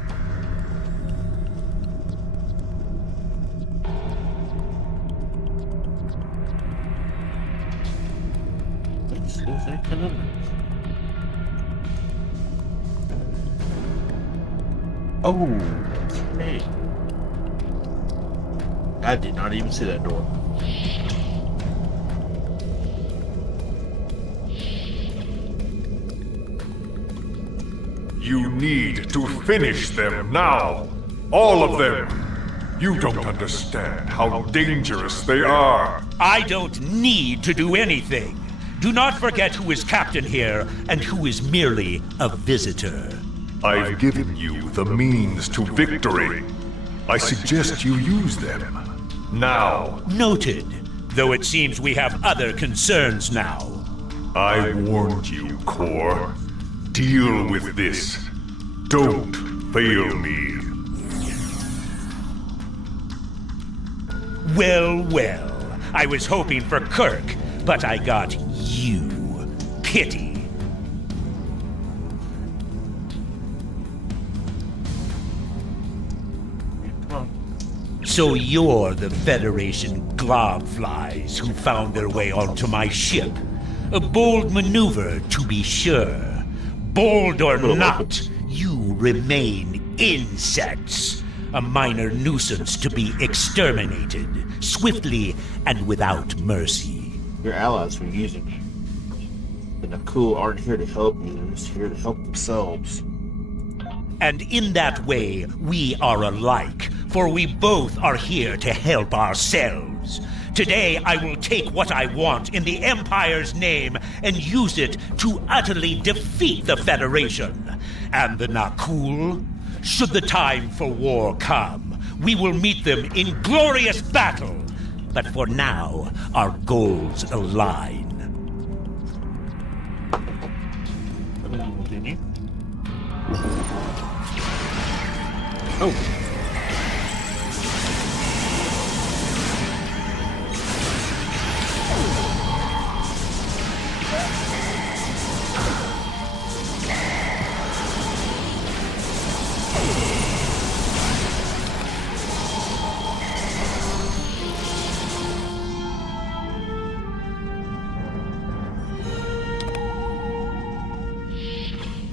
This is a conundrum. Oh, hey. I did not even see that door. You need to finish them now. All of them. You don't understand how dangerous they are. I don't need to do anything. Do not forget who is captain here and who is merely a visitor. I've given you the means to victory. I suggest you use them. Now. Noted. Though it seems we have other concerns now. I warned you, Core. Deal with this. Don't fail me. Well, well. I was hoping for Kirk, but I got you. Pity. So you're the Federation globflies who found their way onto my ship. A bold maneuver, to be sure. Bold or not, you remain insects. A minor nuisance to be exterminated, swiftly and without mercy. Your allies were using you. The Nakul aren't here to help you, they're just here to help themselves. And in that way, we are alike, for we both are here to help ourselves. Today, I will take what I want in the Empire's name and use it to utterly defeat the Federation. And the Nakul? Should the time for war come, we will meet them in glorious battle. But for now, our goals align. Continue. Oh.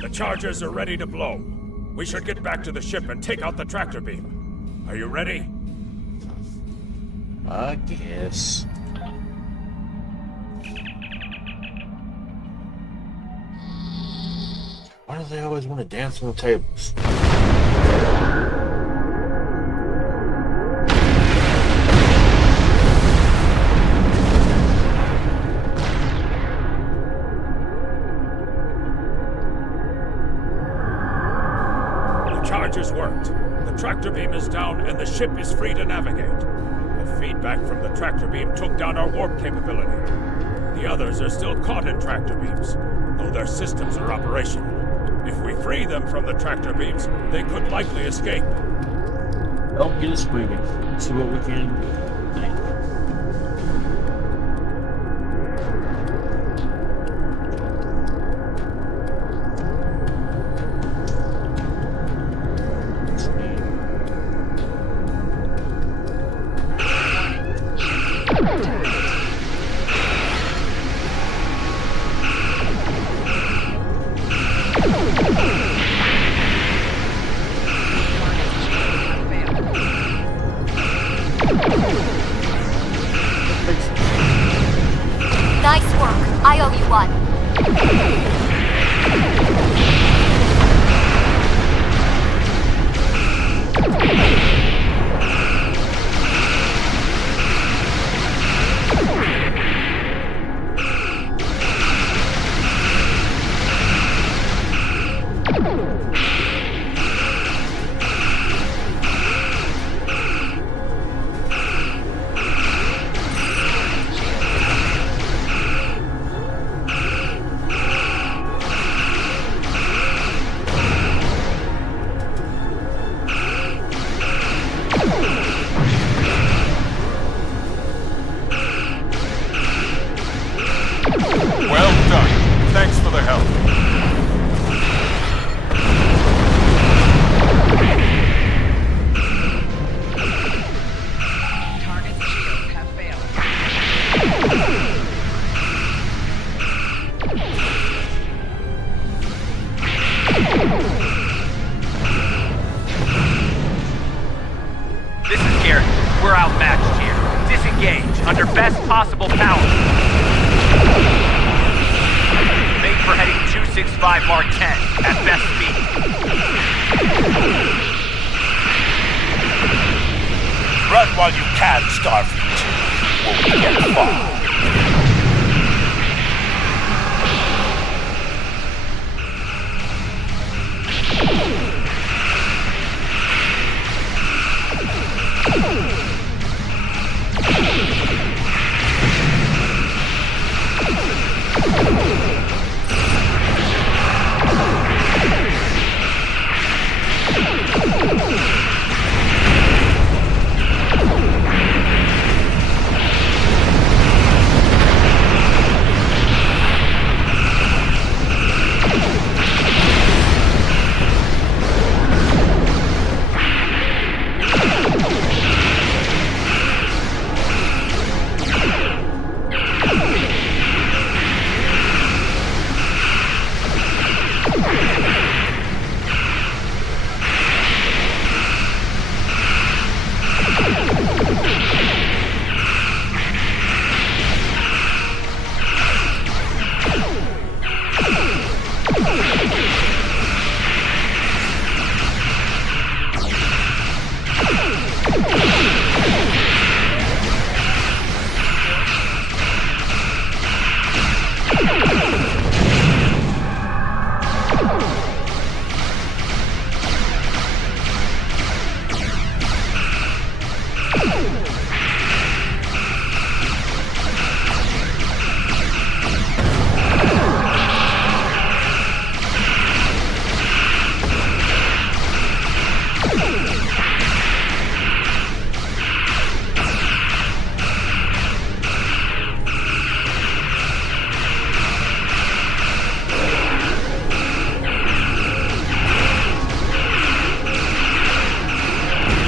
The charges are ready to blow. We should get back to the ship and take out the tractor beam. Are you ready? I guess. Why do they always want to dance on the tables? Worked. The tractor beam is down and the ship is free to navigate. The feedback from the tractor beam took down our warp capability. The others are still caught in tractor beams, though their systems are operational. If we free them from the tractor beams, they could likely escape. Help get us moving. See what we can do. 1. Well done. Thanks for the help. Target's shields have failed. This is Garrett. We're outmatched here. Disengage under best possible power. Make for heading 265 Mark 10 at best speed. Run while you can, Starfleet. Won't get far.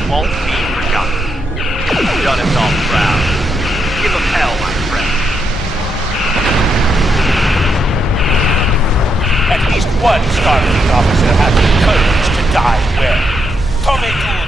Won't be forgotten. You've done us all proud. Give them hell, my friend. At least one Starfleet officer has the courage to die well. Tometun.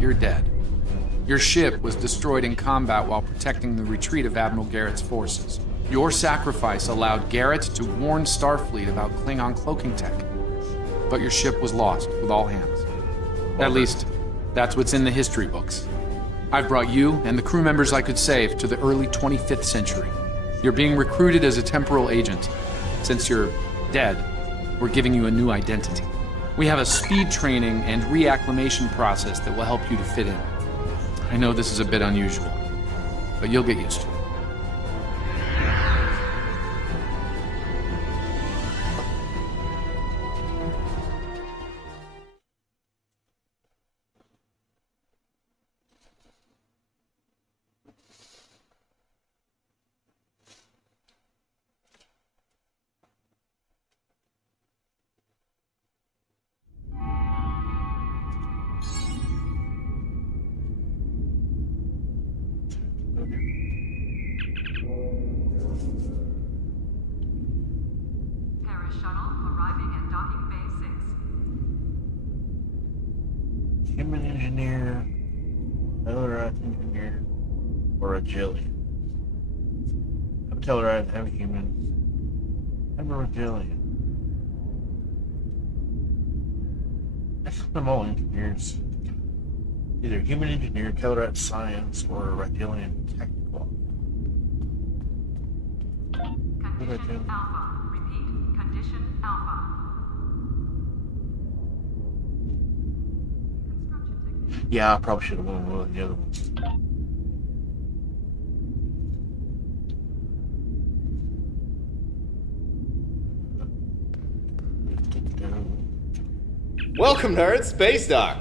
You're dead. Your ship was destroyed in combat while protecting the retreat of Admiral Garrett's forces. Your sacrifice allowed Garrett to warn Starfleet about Klingon cloaking tech. But your ship was lost with all hands. At least, that's what's in the history books. I've brought you and the crew members I could save to the early 25th century. You're being recruited as a temporal agent. Since you're dead, we're giving you a new identity. We have a speed training and reacclimation process that will help you to fit in. I know this is a bit unusual, but you'll get used to it. engineer, Tellarite engineer, or a jelly. I'm a Tellarite, I'm a human. I'm a Regillian. I'm all engineers. Either human engineer, Tellarite science, or a Regillian technical. Condition Alpha. Repeat. Condition Alpha. Yeah, I probably should have won one of the other ones. Welcome, nerds. Space Dock.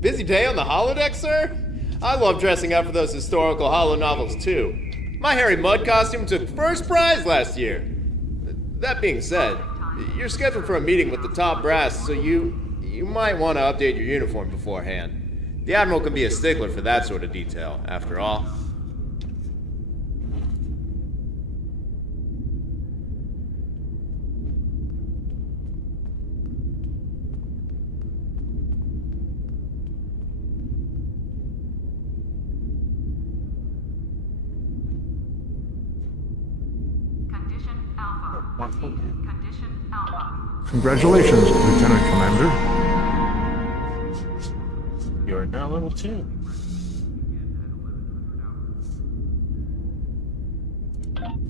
Busy day on the holodeck, sir? I love dressing up for those historical holo novels, too. My Harry Mudd costume took first prize last year. That being said, you're scheduled for a meeting with the top brass, so you might want to update your uniform beforehand. The Admiral can be a stickler for that sort of detail, after all. Condition Alpha. Congratulations, Lieutenant Commander. You are now level 2.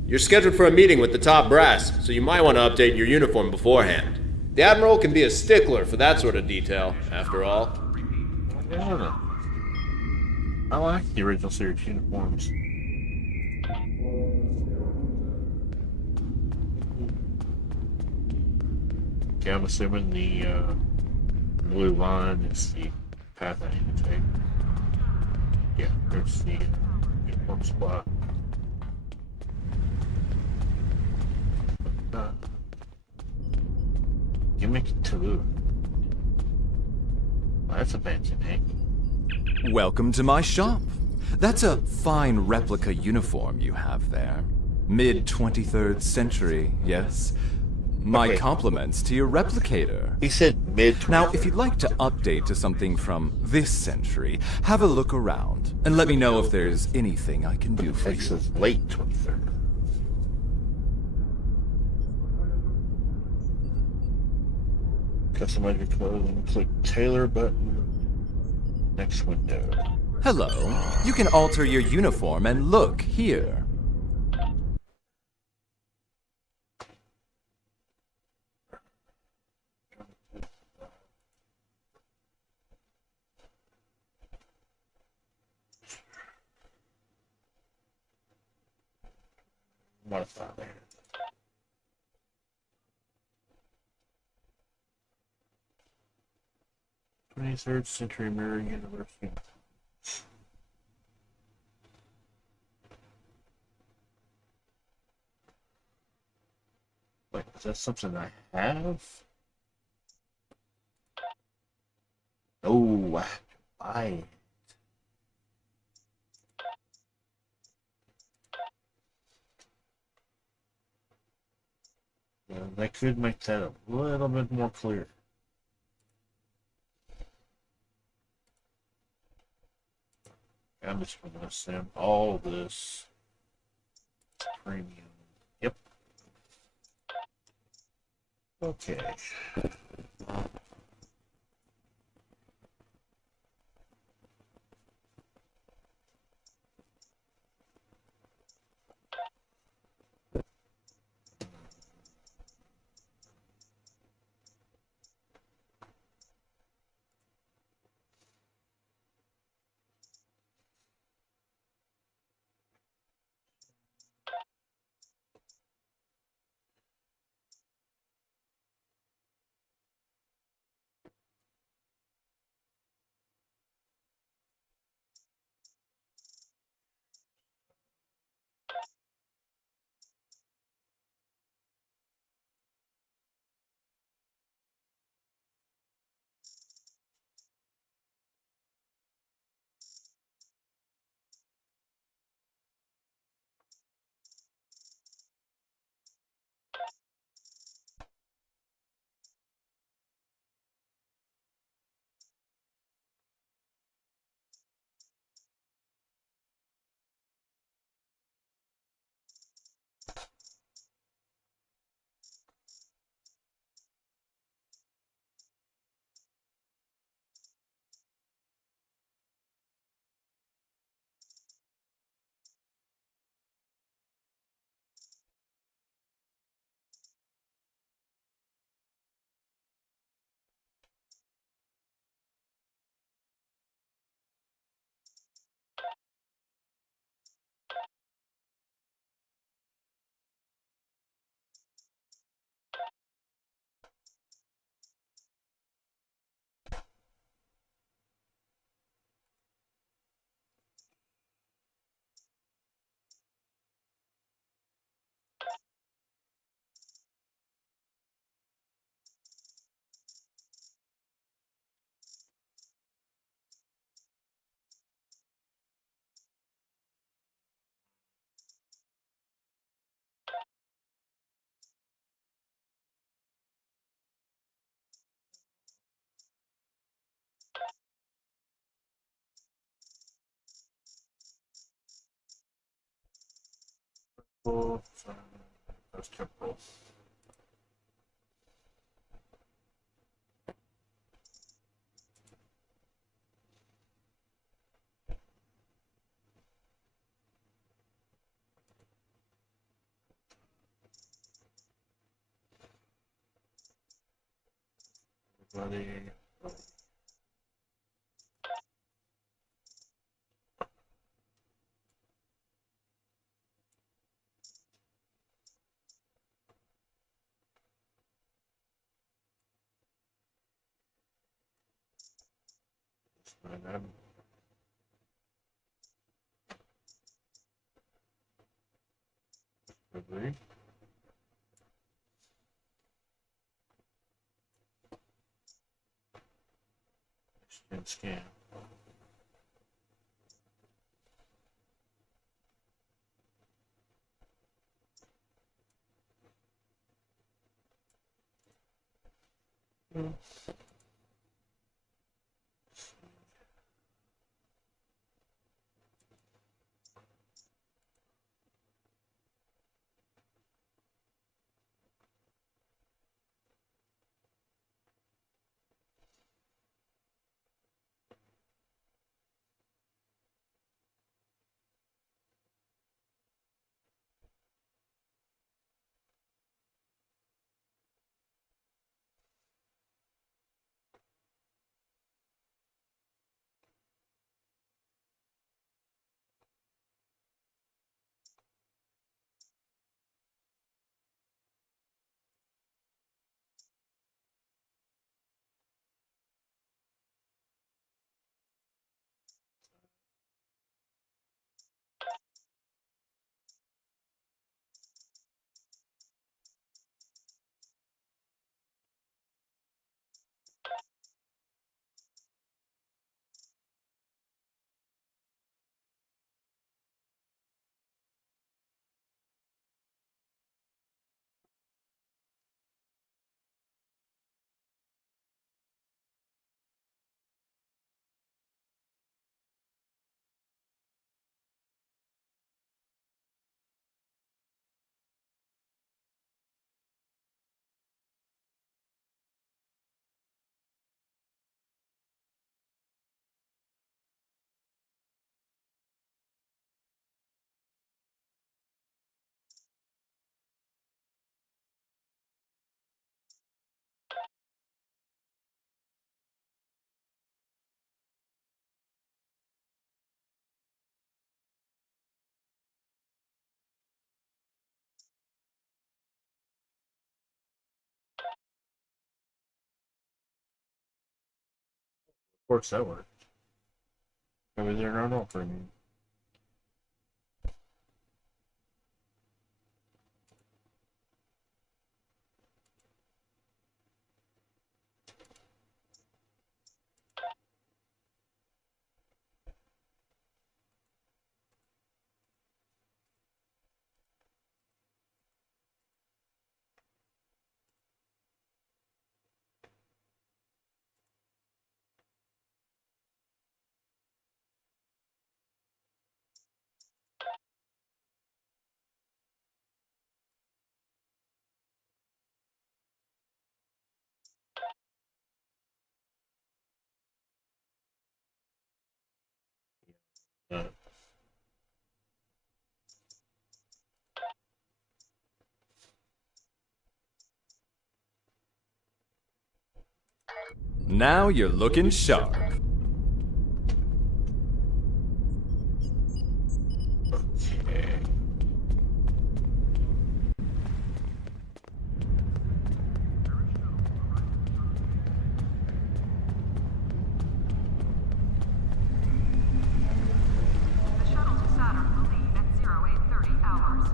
You're scheduled for a meeting with the top brass, so you might want to update your uniform beforehand. The Admiral can be a stickler for that sort of detail, after all. Yeah. I like the original series uniforms. Okay, I'm assuming the blue line is the path I need to take. Yeah, there's the uniform spot. Gimmick 2. Well, that's a fancy name. Welcome to my shop. That's a fine replica uniform you have there. Mid-23rd century, yes? My Okay. compliments to your replicator. He said mid. Now, if you'd like to update to something from this century, have a look around and let me know if there's anything I can do for you. Texas late 23rd. Customize your clothing. Click tailor button. Next window. Hello. You can alter your uniform and look here. Modify there. Twenty-third century mirror university. Wait, is that something I have? Oh, I have to buy it. Yeah, that could make that a little bit more clear. I'm just going to send all this premium. Yep. Okay. Oh, sorry. That's temporal. Everybody. Agree. Scan. Of course that worked. Maybe they're not offering me. Now you're looking sharp. The shuttle to Saturn will leave at 0830 hours.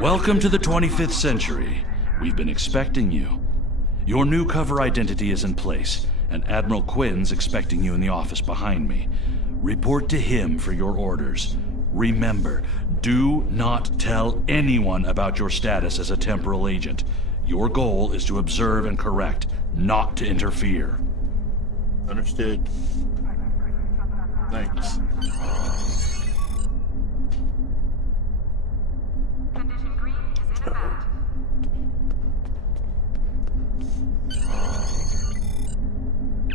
Welcome to the 25th century. We've been expecting you. Your new cover identity is in place, and Admiral Quinn's expecting you in the office behind me. Report to him for your orders. Remember, do not tell anyone about your status as a temporal agent. Your goal is to observe and correct, not to interfere. Understood. Thanks. Condition green is in effect.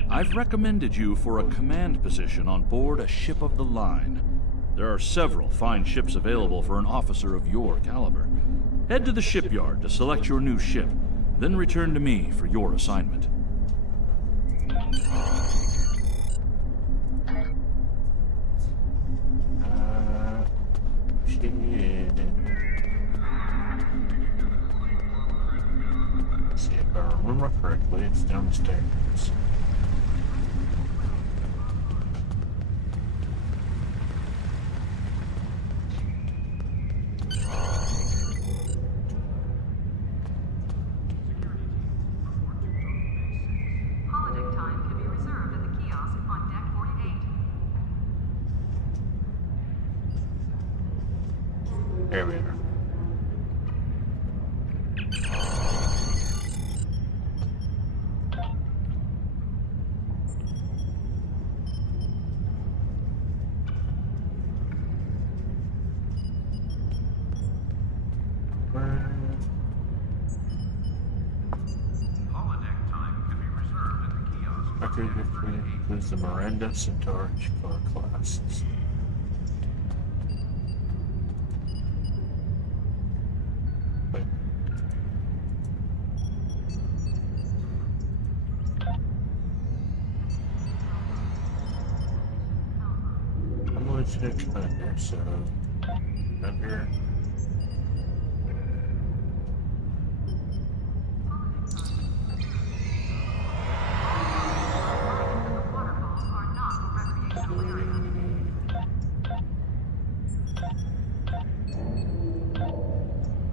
I've recommended you for a command position on board a ship of the line. There are several fine ships available for an officer of your caliber. Head to the shipyard to select your new ship, then return to me for your assignment. Shit. See if I remember correctly, it's downstairs. Holodeck time can be reserved at the kiosk on deck 48. There we are. Holodeck time can be reserved at the kiosk. Okay, this includes the Miranda Centaur Chicago classes. Wait. I'm going to Commander, so Commander. Waterfalls are not a recreational area.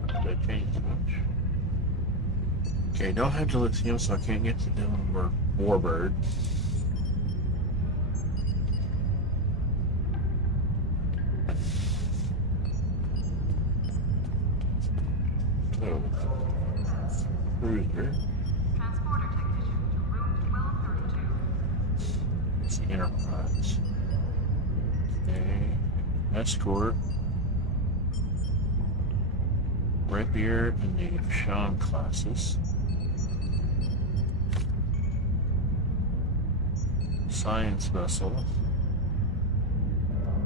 Did I change too much? Okay, don't have dilithium, so I can't get to Doom or Warbird. So, cruiser. Transporter technician to room 1232. It's the Enterprise. Okay. Escort. Rapier and the Sean classes. Science vessel.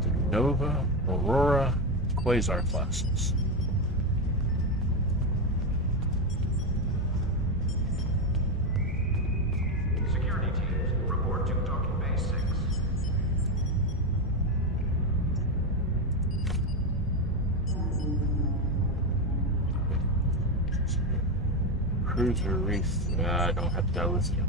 The Nova, Aurora, Quasar classes. Security teams, report to docking bay 6. Cruiser Reef. I don't have dilithium.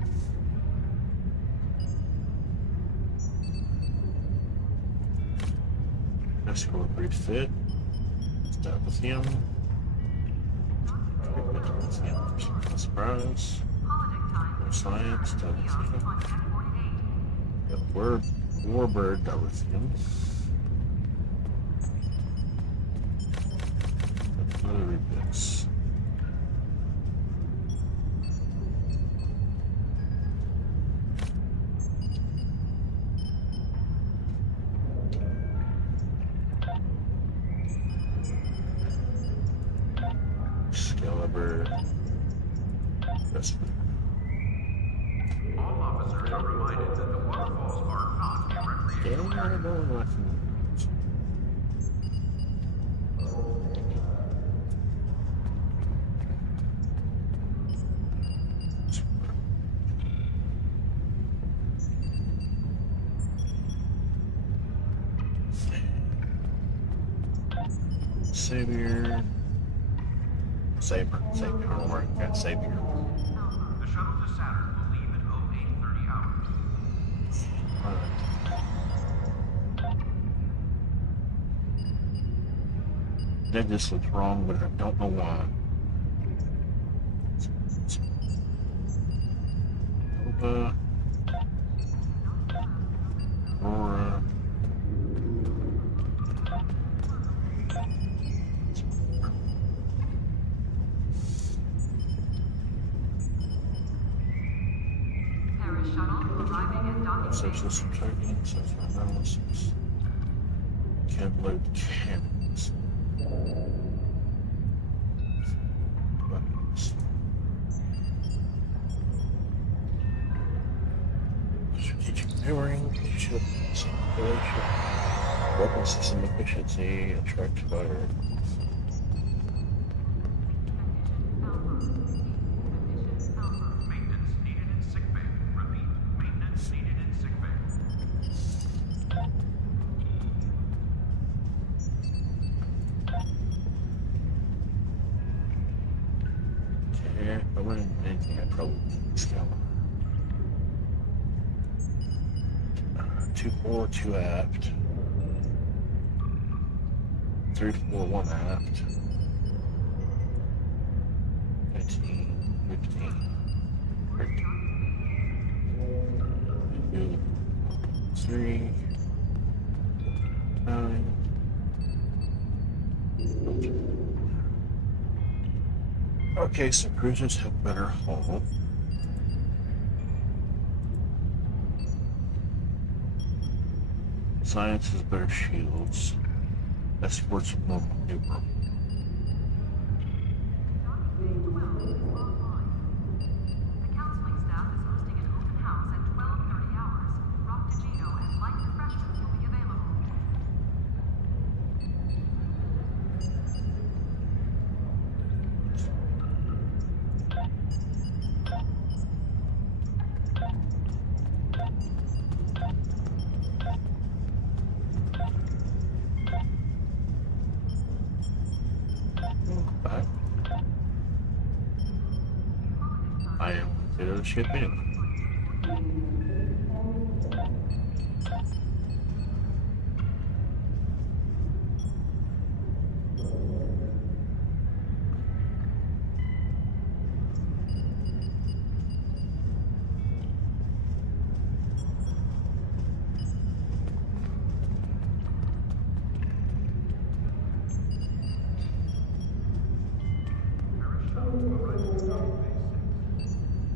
Escort refit. Dilithium. Dilithium. Surprise. Holodeck time No science. Dilithium. on deck 48. Warbird dilithium. Another refits. Excalibur. All officers are reminded that the waterfalls are not a recreational area. Savior. Saber. I don't worry, got Savior. The shuttle to Saturn will leave at 0830 hours. That just looks wrong, but I don't know why. Boba. Aurora. Parachute Search system targeting, search for analysis. Can't load cannons. Weapons. Strategic maneuvering, ship circulation, weapon system efficiency, attract fire. Maintenance needed in sick bay. Repeat, maintenance needed in sick bay. Okay, if I went into anything, I'd probably scout. 2 forward, 2 aft. 3 forward, 1 aft. 15, 15. 2, 3, 9. Okay, so cruisers have better hull. Science has better shields. Escorts more maneuver. I am considered a ship in.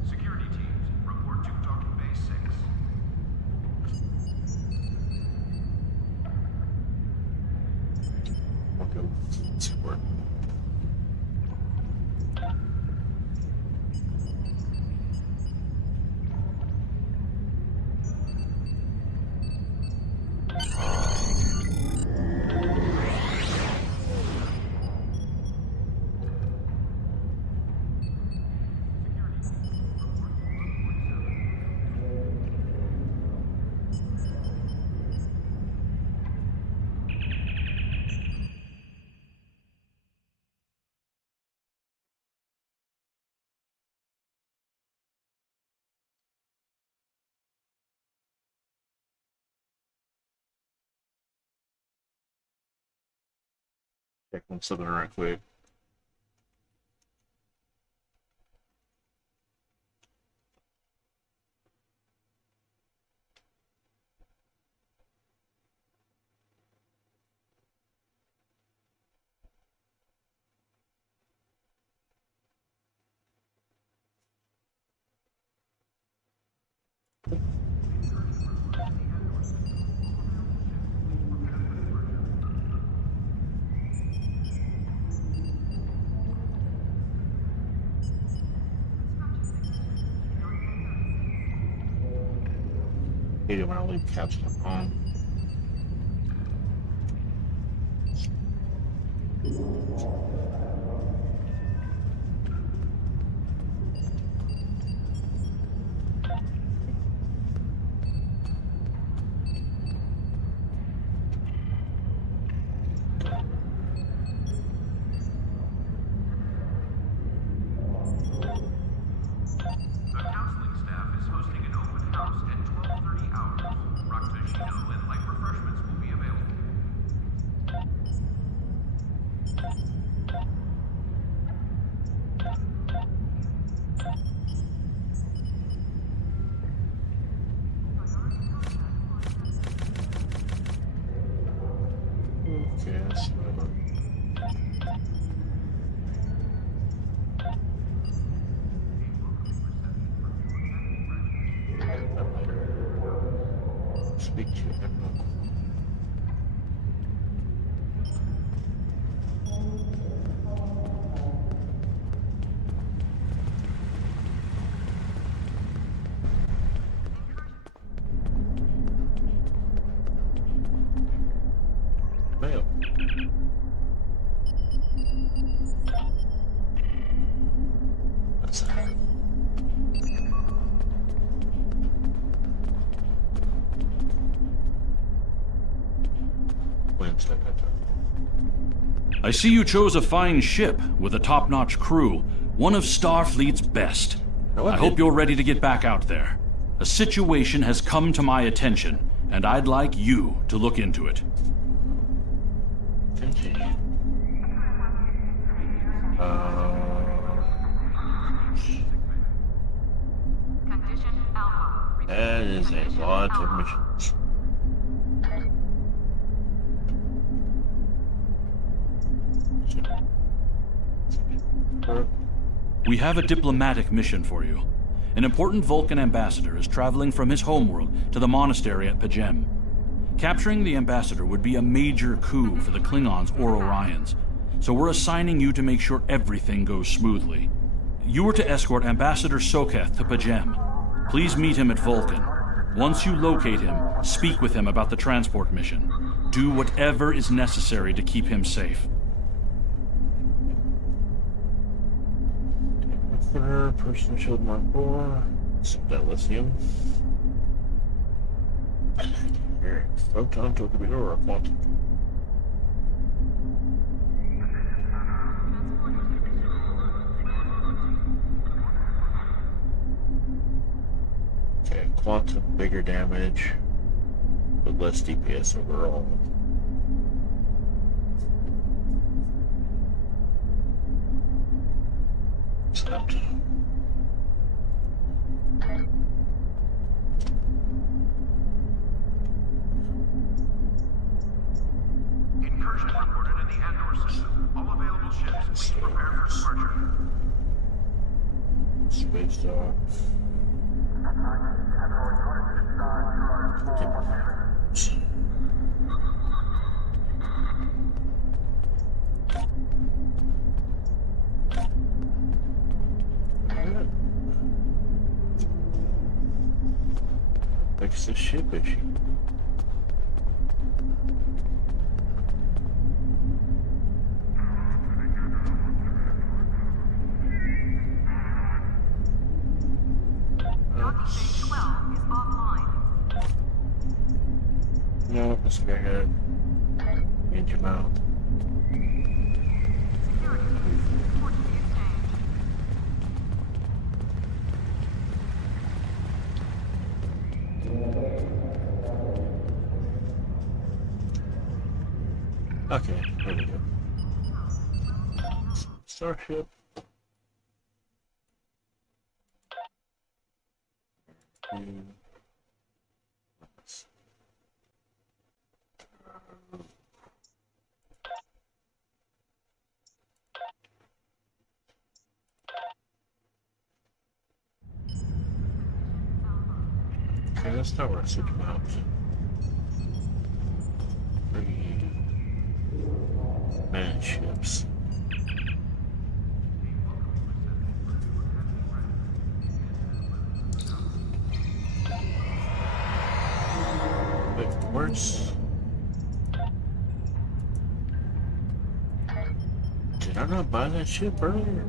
Security teams, report to docking bay 6. Okay, let's work. Check something right quick. Hate it when I leave capsule on. The counseling staff is hosting an open house at 12:30 hours. Raktajino and light refreshments will be available. Speak to him. Mail. What's that? I see you chose a fine ship with a top-notch crew, one of Starfleet's best. I hope you're ready to get back out there. A situation has come to my attention, and I'd like you to look into it. That is a lot of missions. We have a diplomatic mission for you. An important Vulcan ambassador is traveling from his homeworld to the monastery at Pajem. Capturing the ambassador would be a major coup for the Klingons or Orions, so we're assigning you to make sure everything goes smoothly. You are to escort Ambassador Soketh to Pajem. Please meet him at Vulcan. Once you locate him, speak with him about the transport mission. Do whatever is necessary to keep him safe. Personal shield mark 4. Dilithium. Here, photon torpedo or a quantum. Okay, quantum, bigger damage, but less DPS overall. Accept. Incursion reported in the Andor system. All available ships, please prepare for departure. Space dogs. Fix the ship issue. No, let's go ahead. Change him out. Okay, there we go. Starship. Okay, that's not where I switch them out. Man ships. Wait, where's... Did I not buy that ship earlier?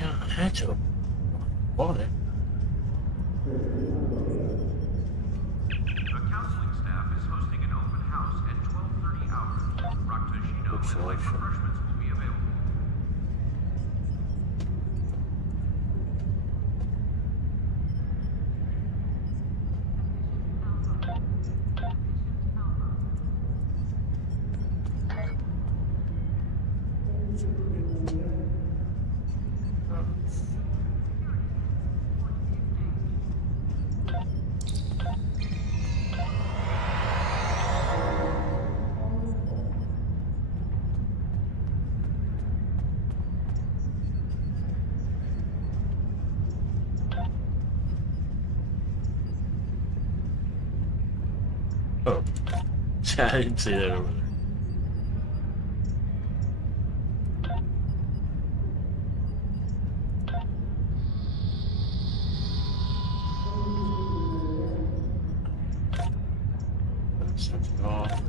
I had to bought it. The counseling staff is hosting an open house at 12:30 hours. Rakta Shino and light refreshments will be available. Oh. I didn't see that over there. Sets it off.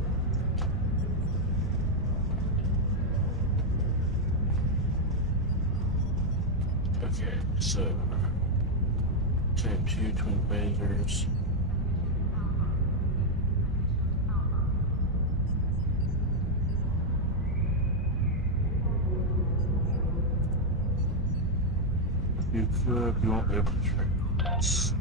Okay, so take 2 twin phasers. If you could, you won't be able to track this.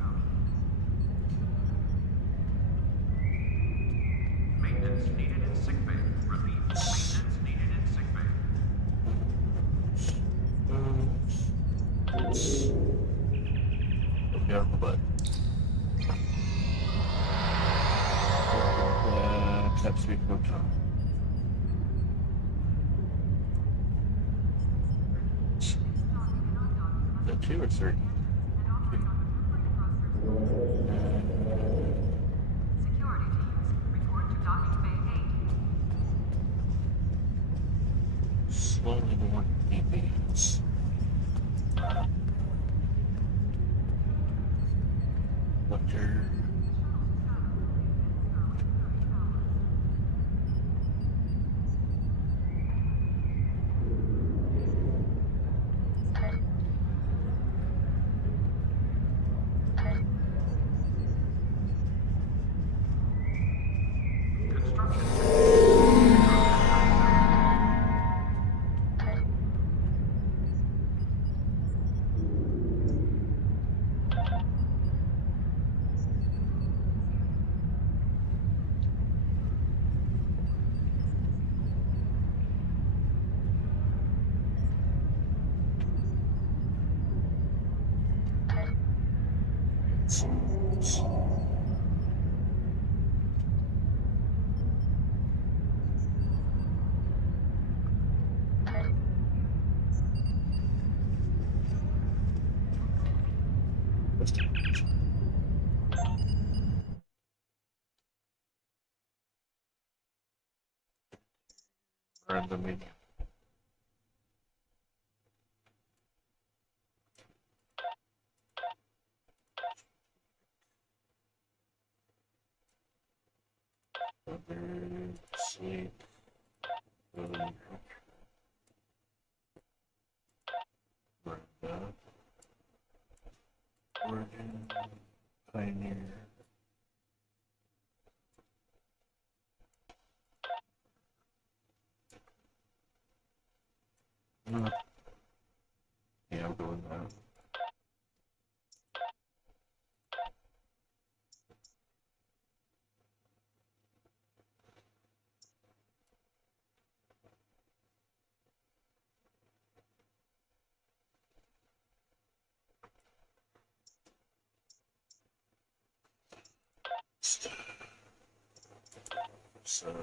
Maintenance needed in sickbay. Repeat, maintenance needed in sickbay. Okay, on the butt. Tap speed photon. Is that 2 or 3? Security teams, report to docking bay 8. Slightly more DPS. Lecture. Random medium. Sleep. Origin. Pioneer. Yeah, I'll go with that. So.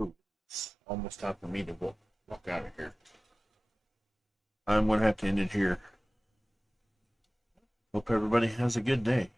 Ooh, it's almost time for me to walk out of here. I'm going to have to end it here. Hope everybody has a good day.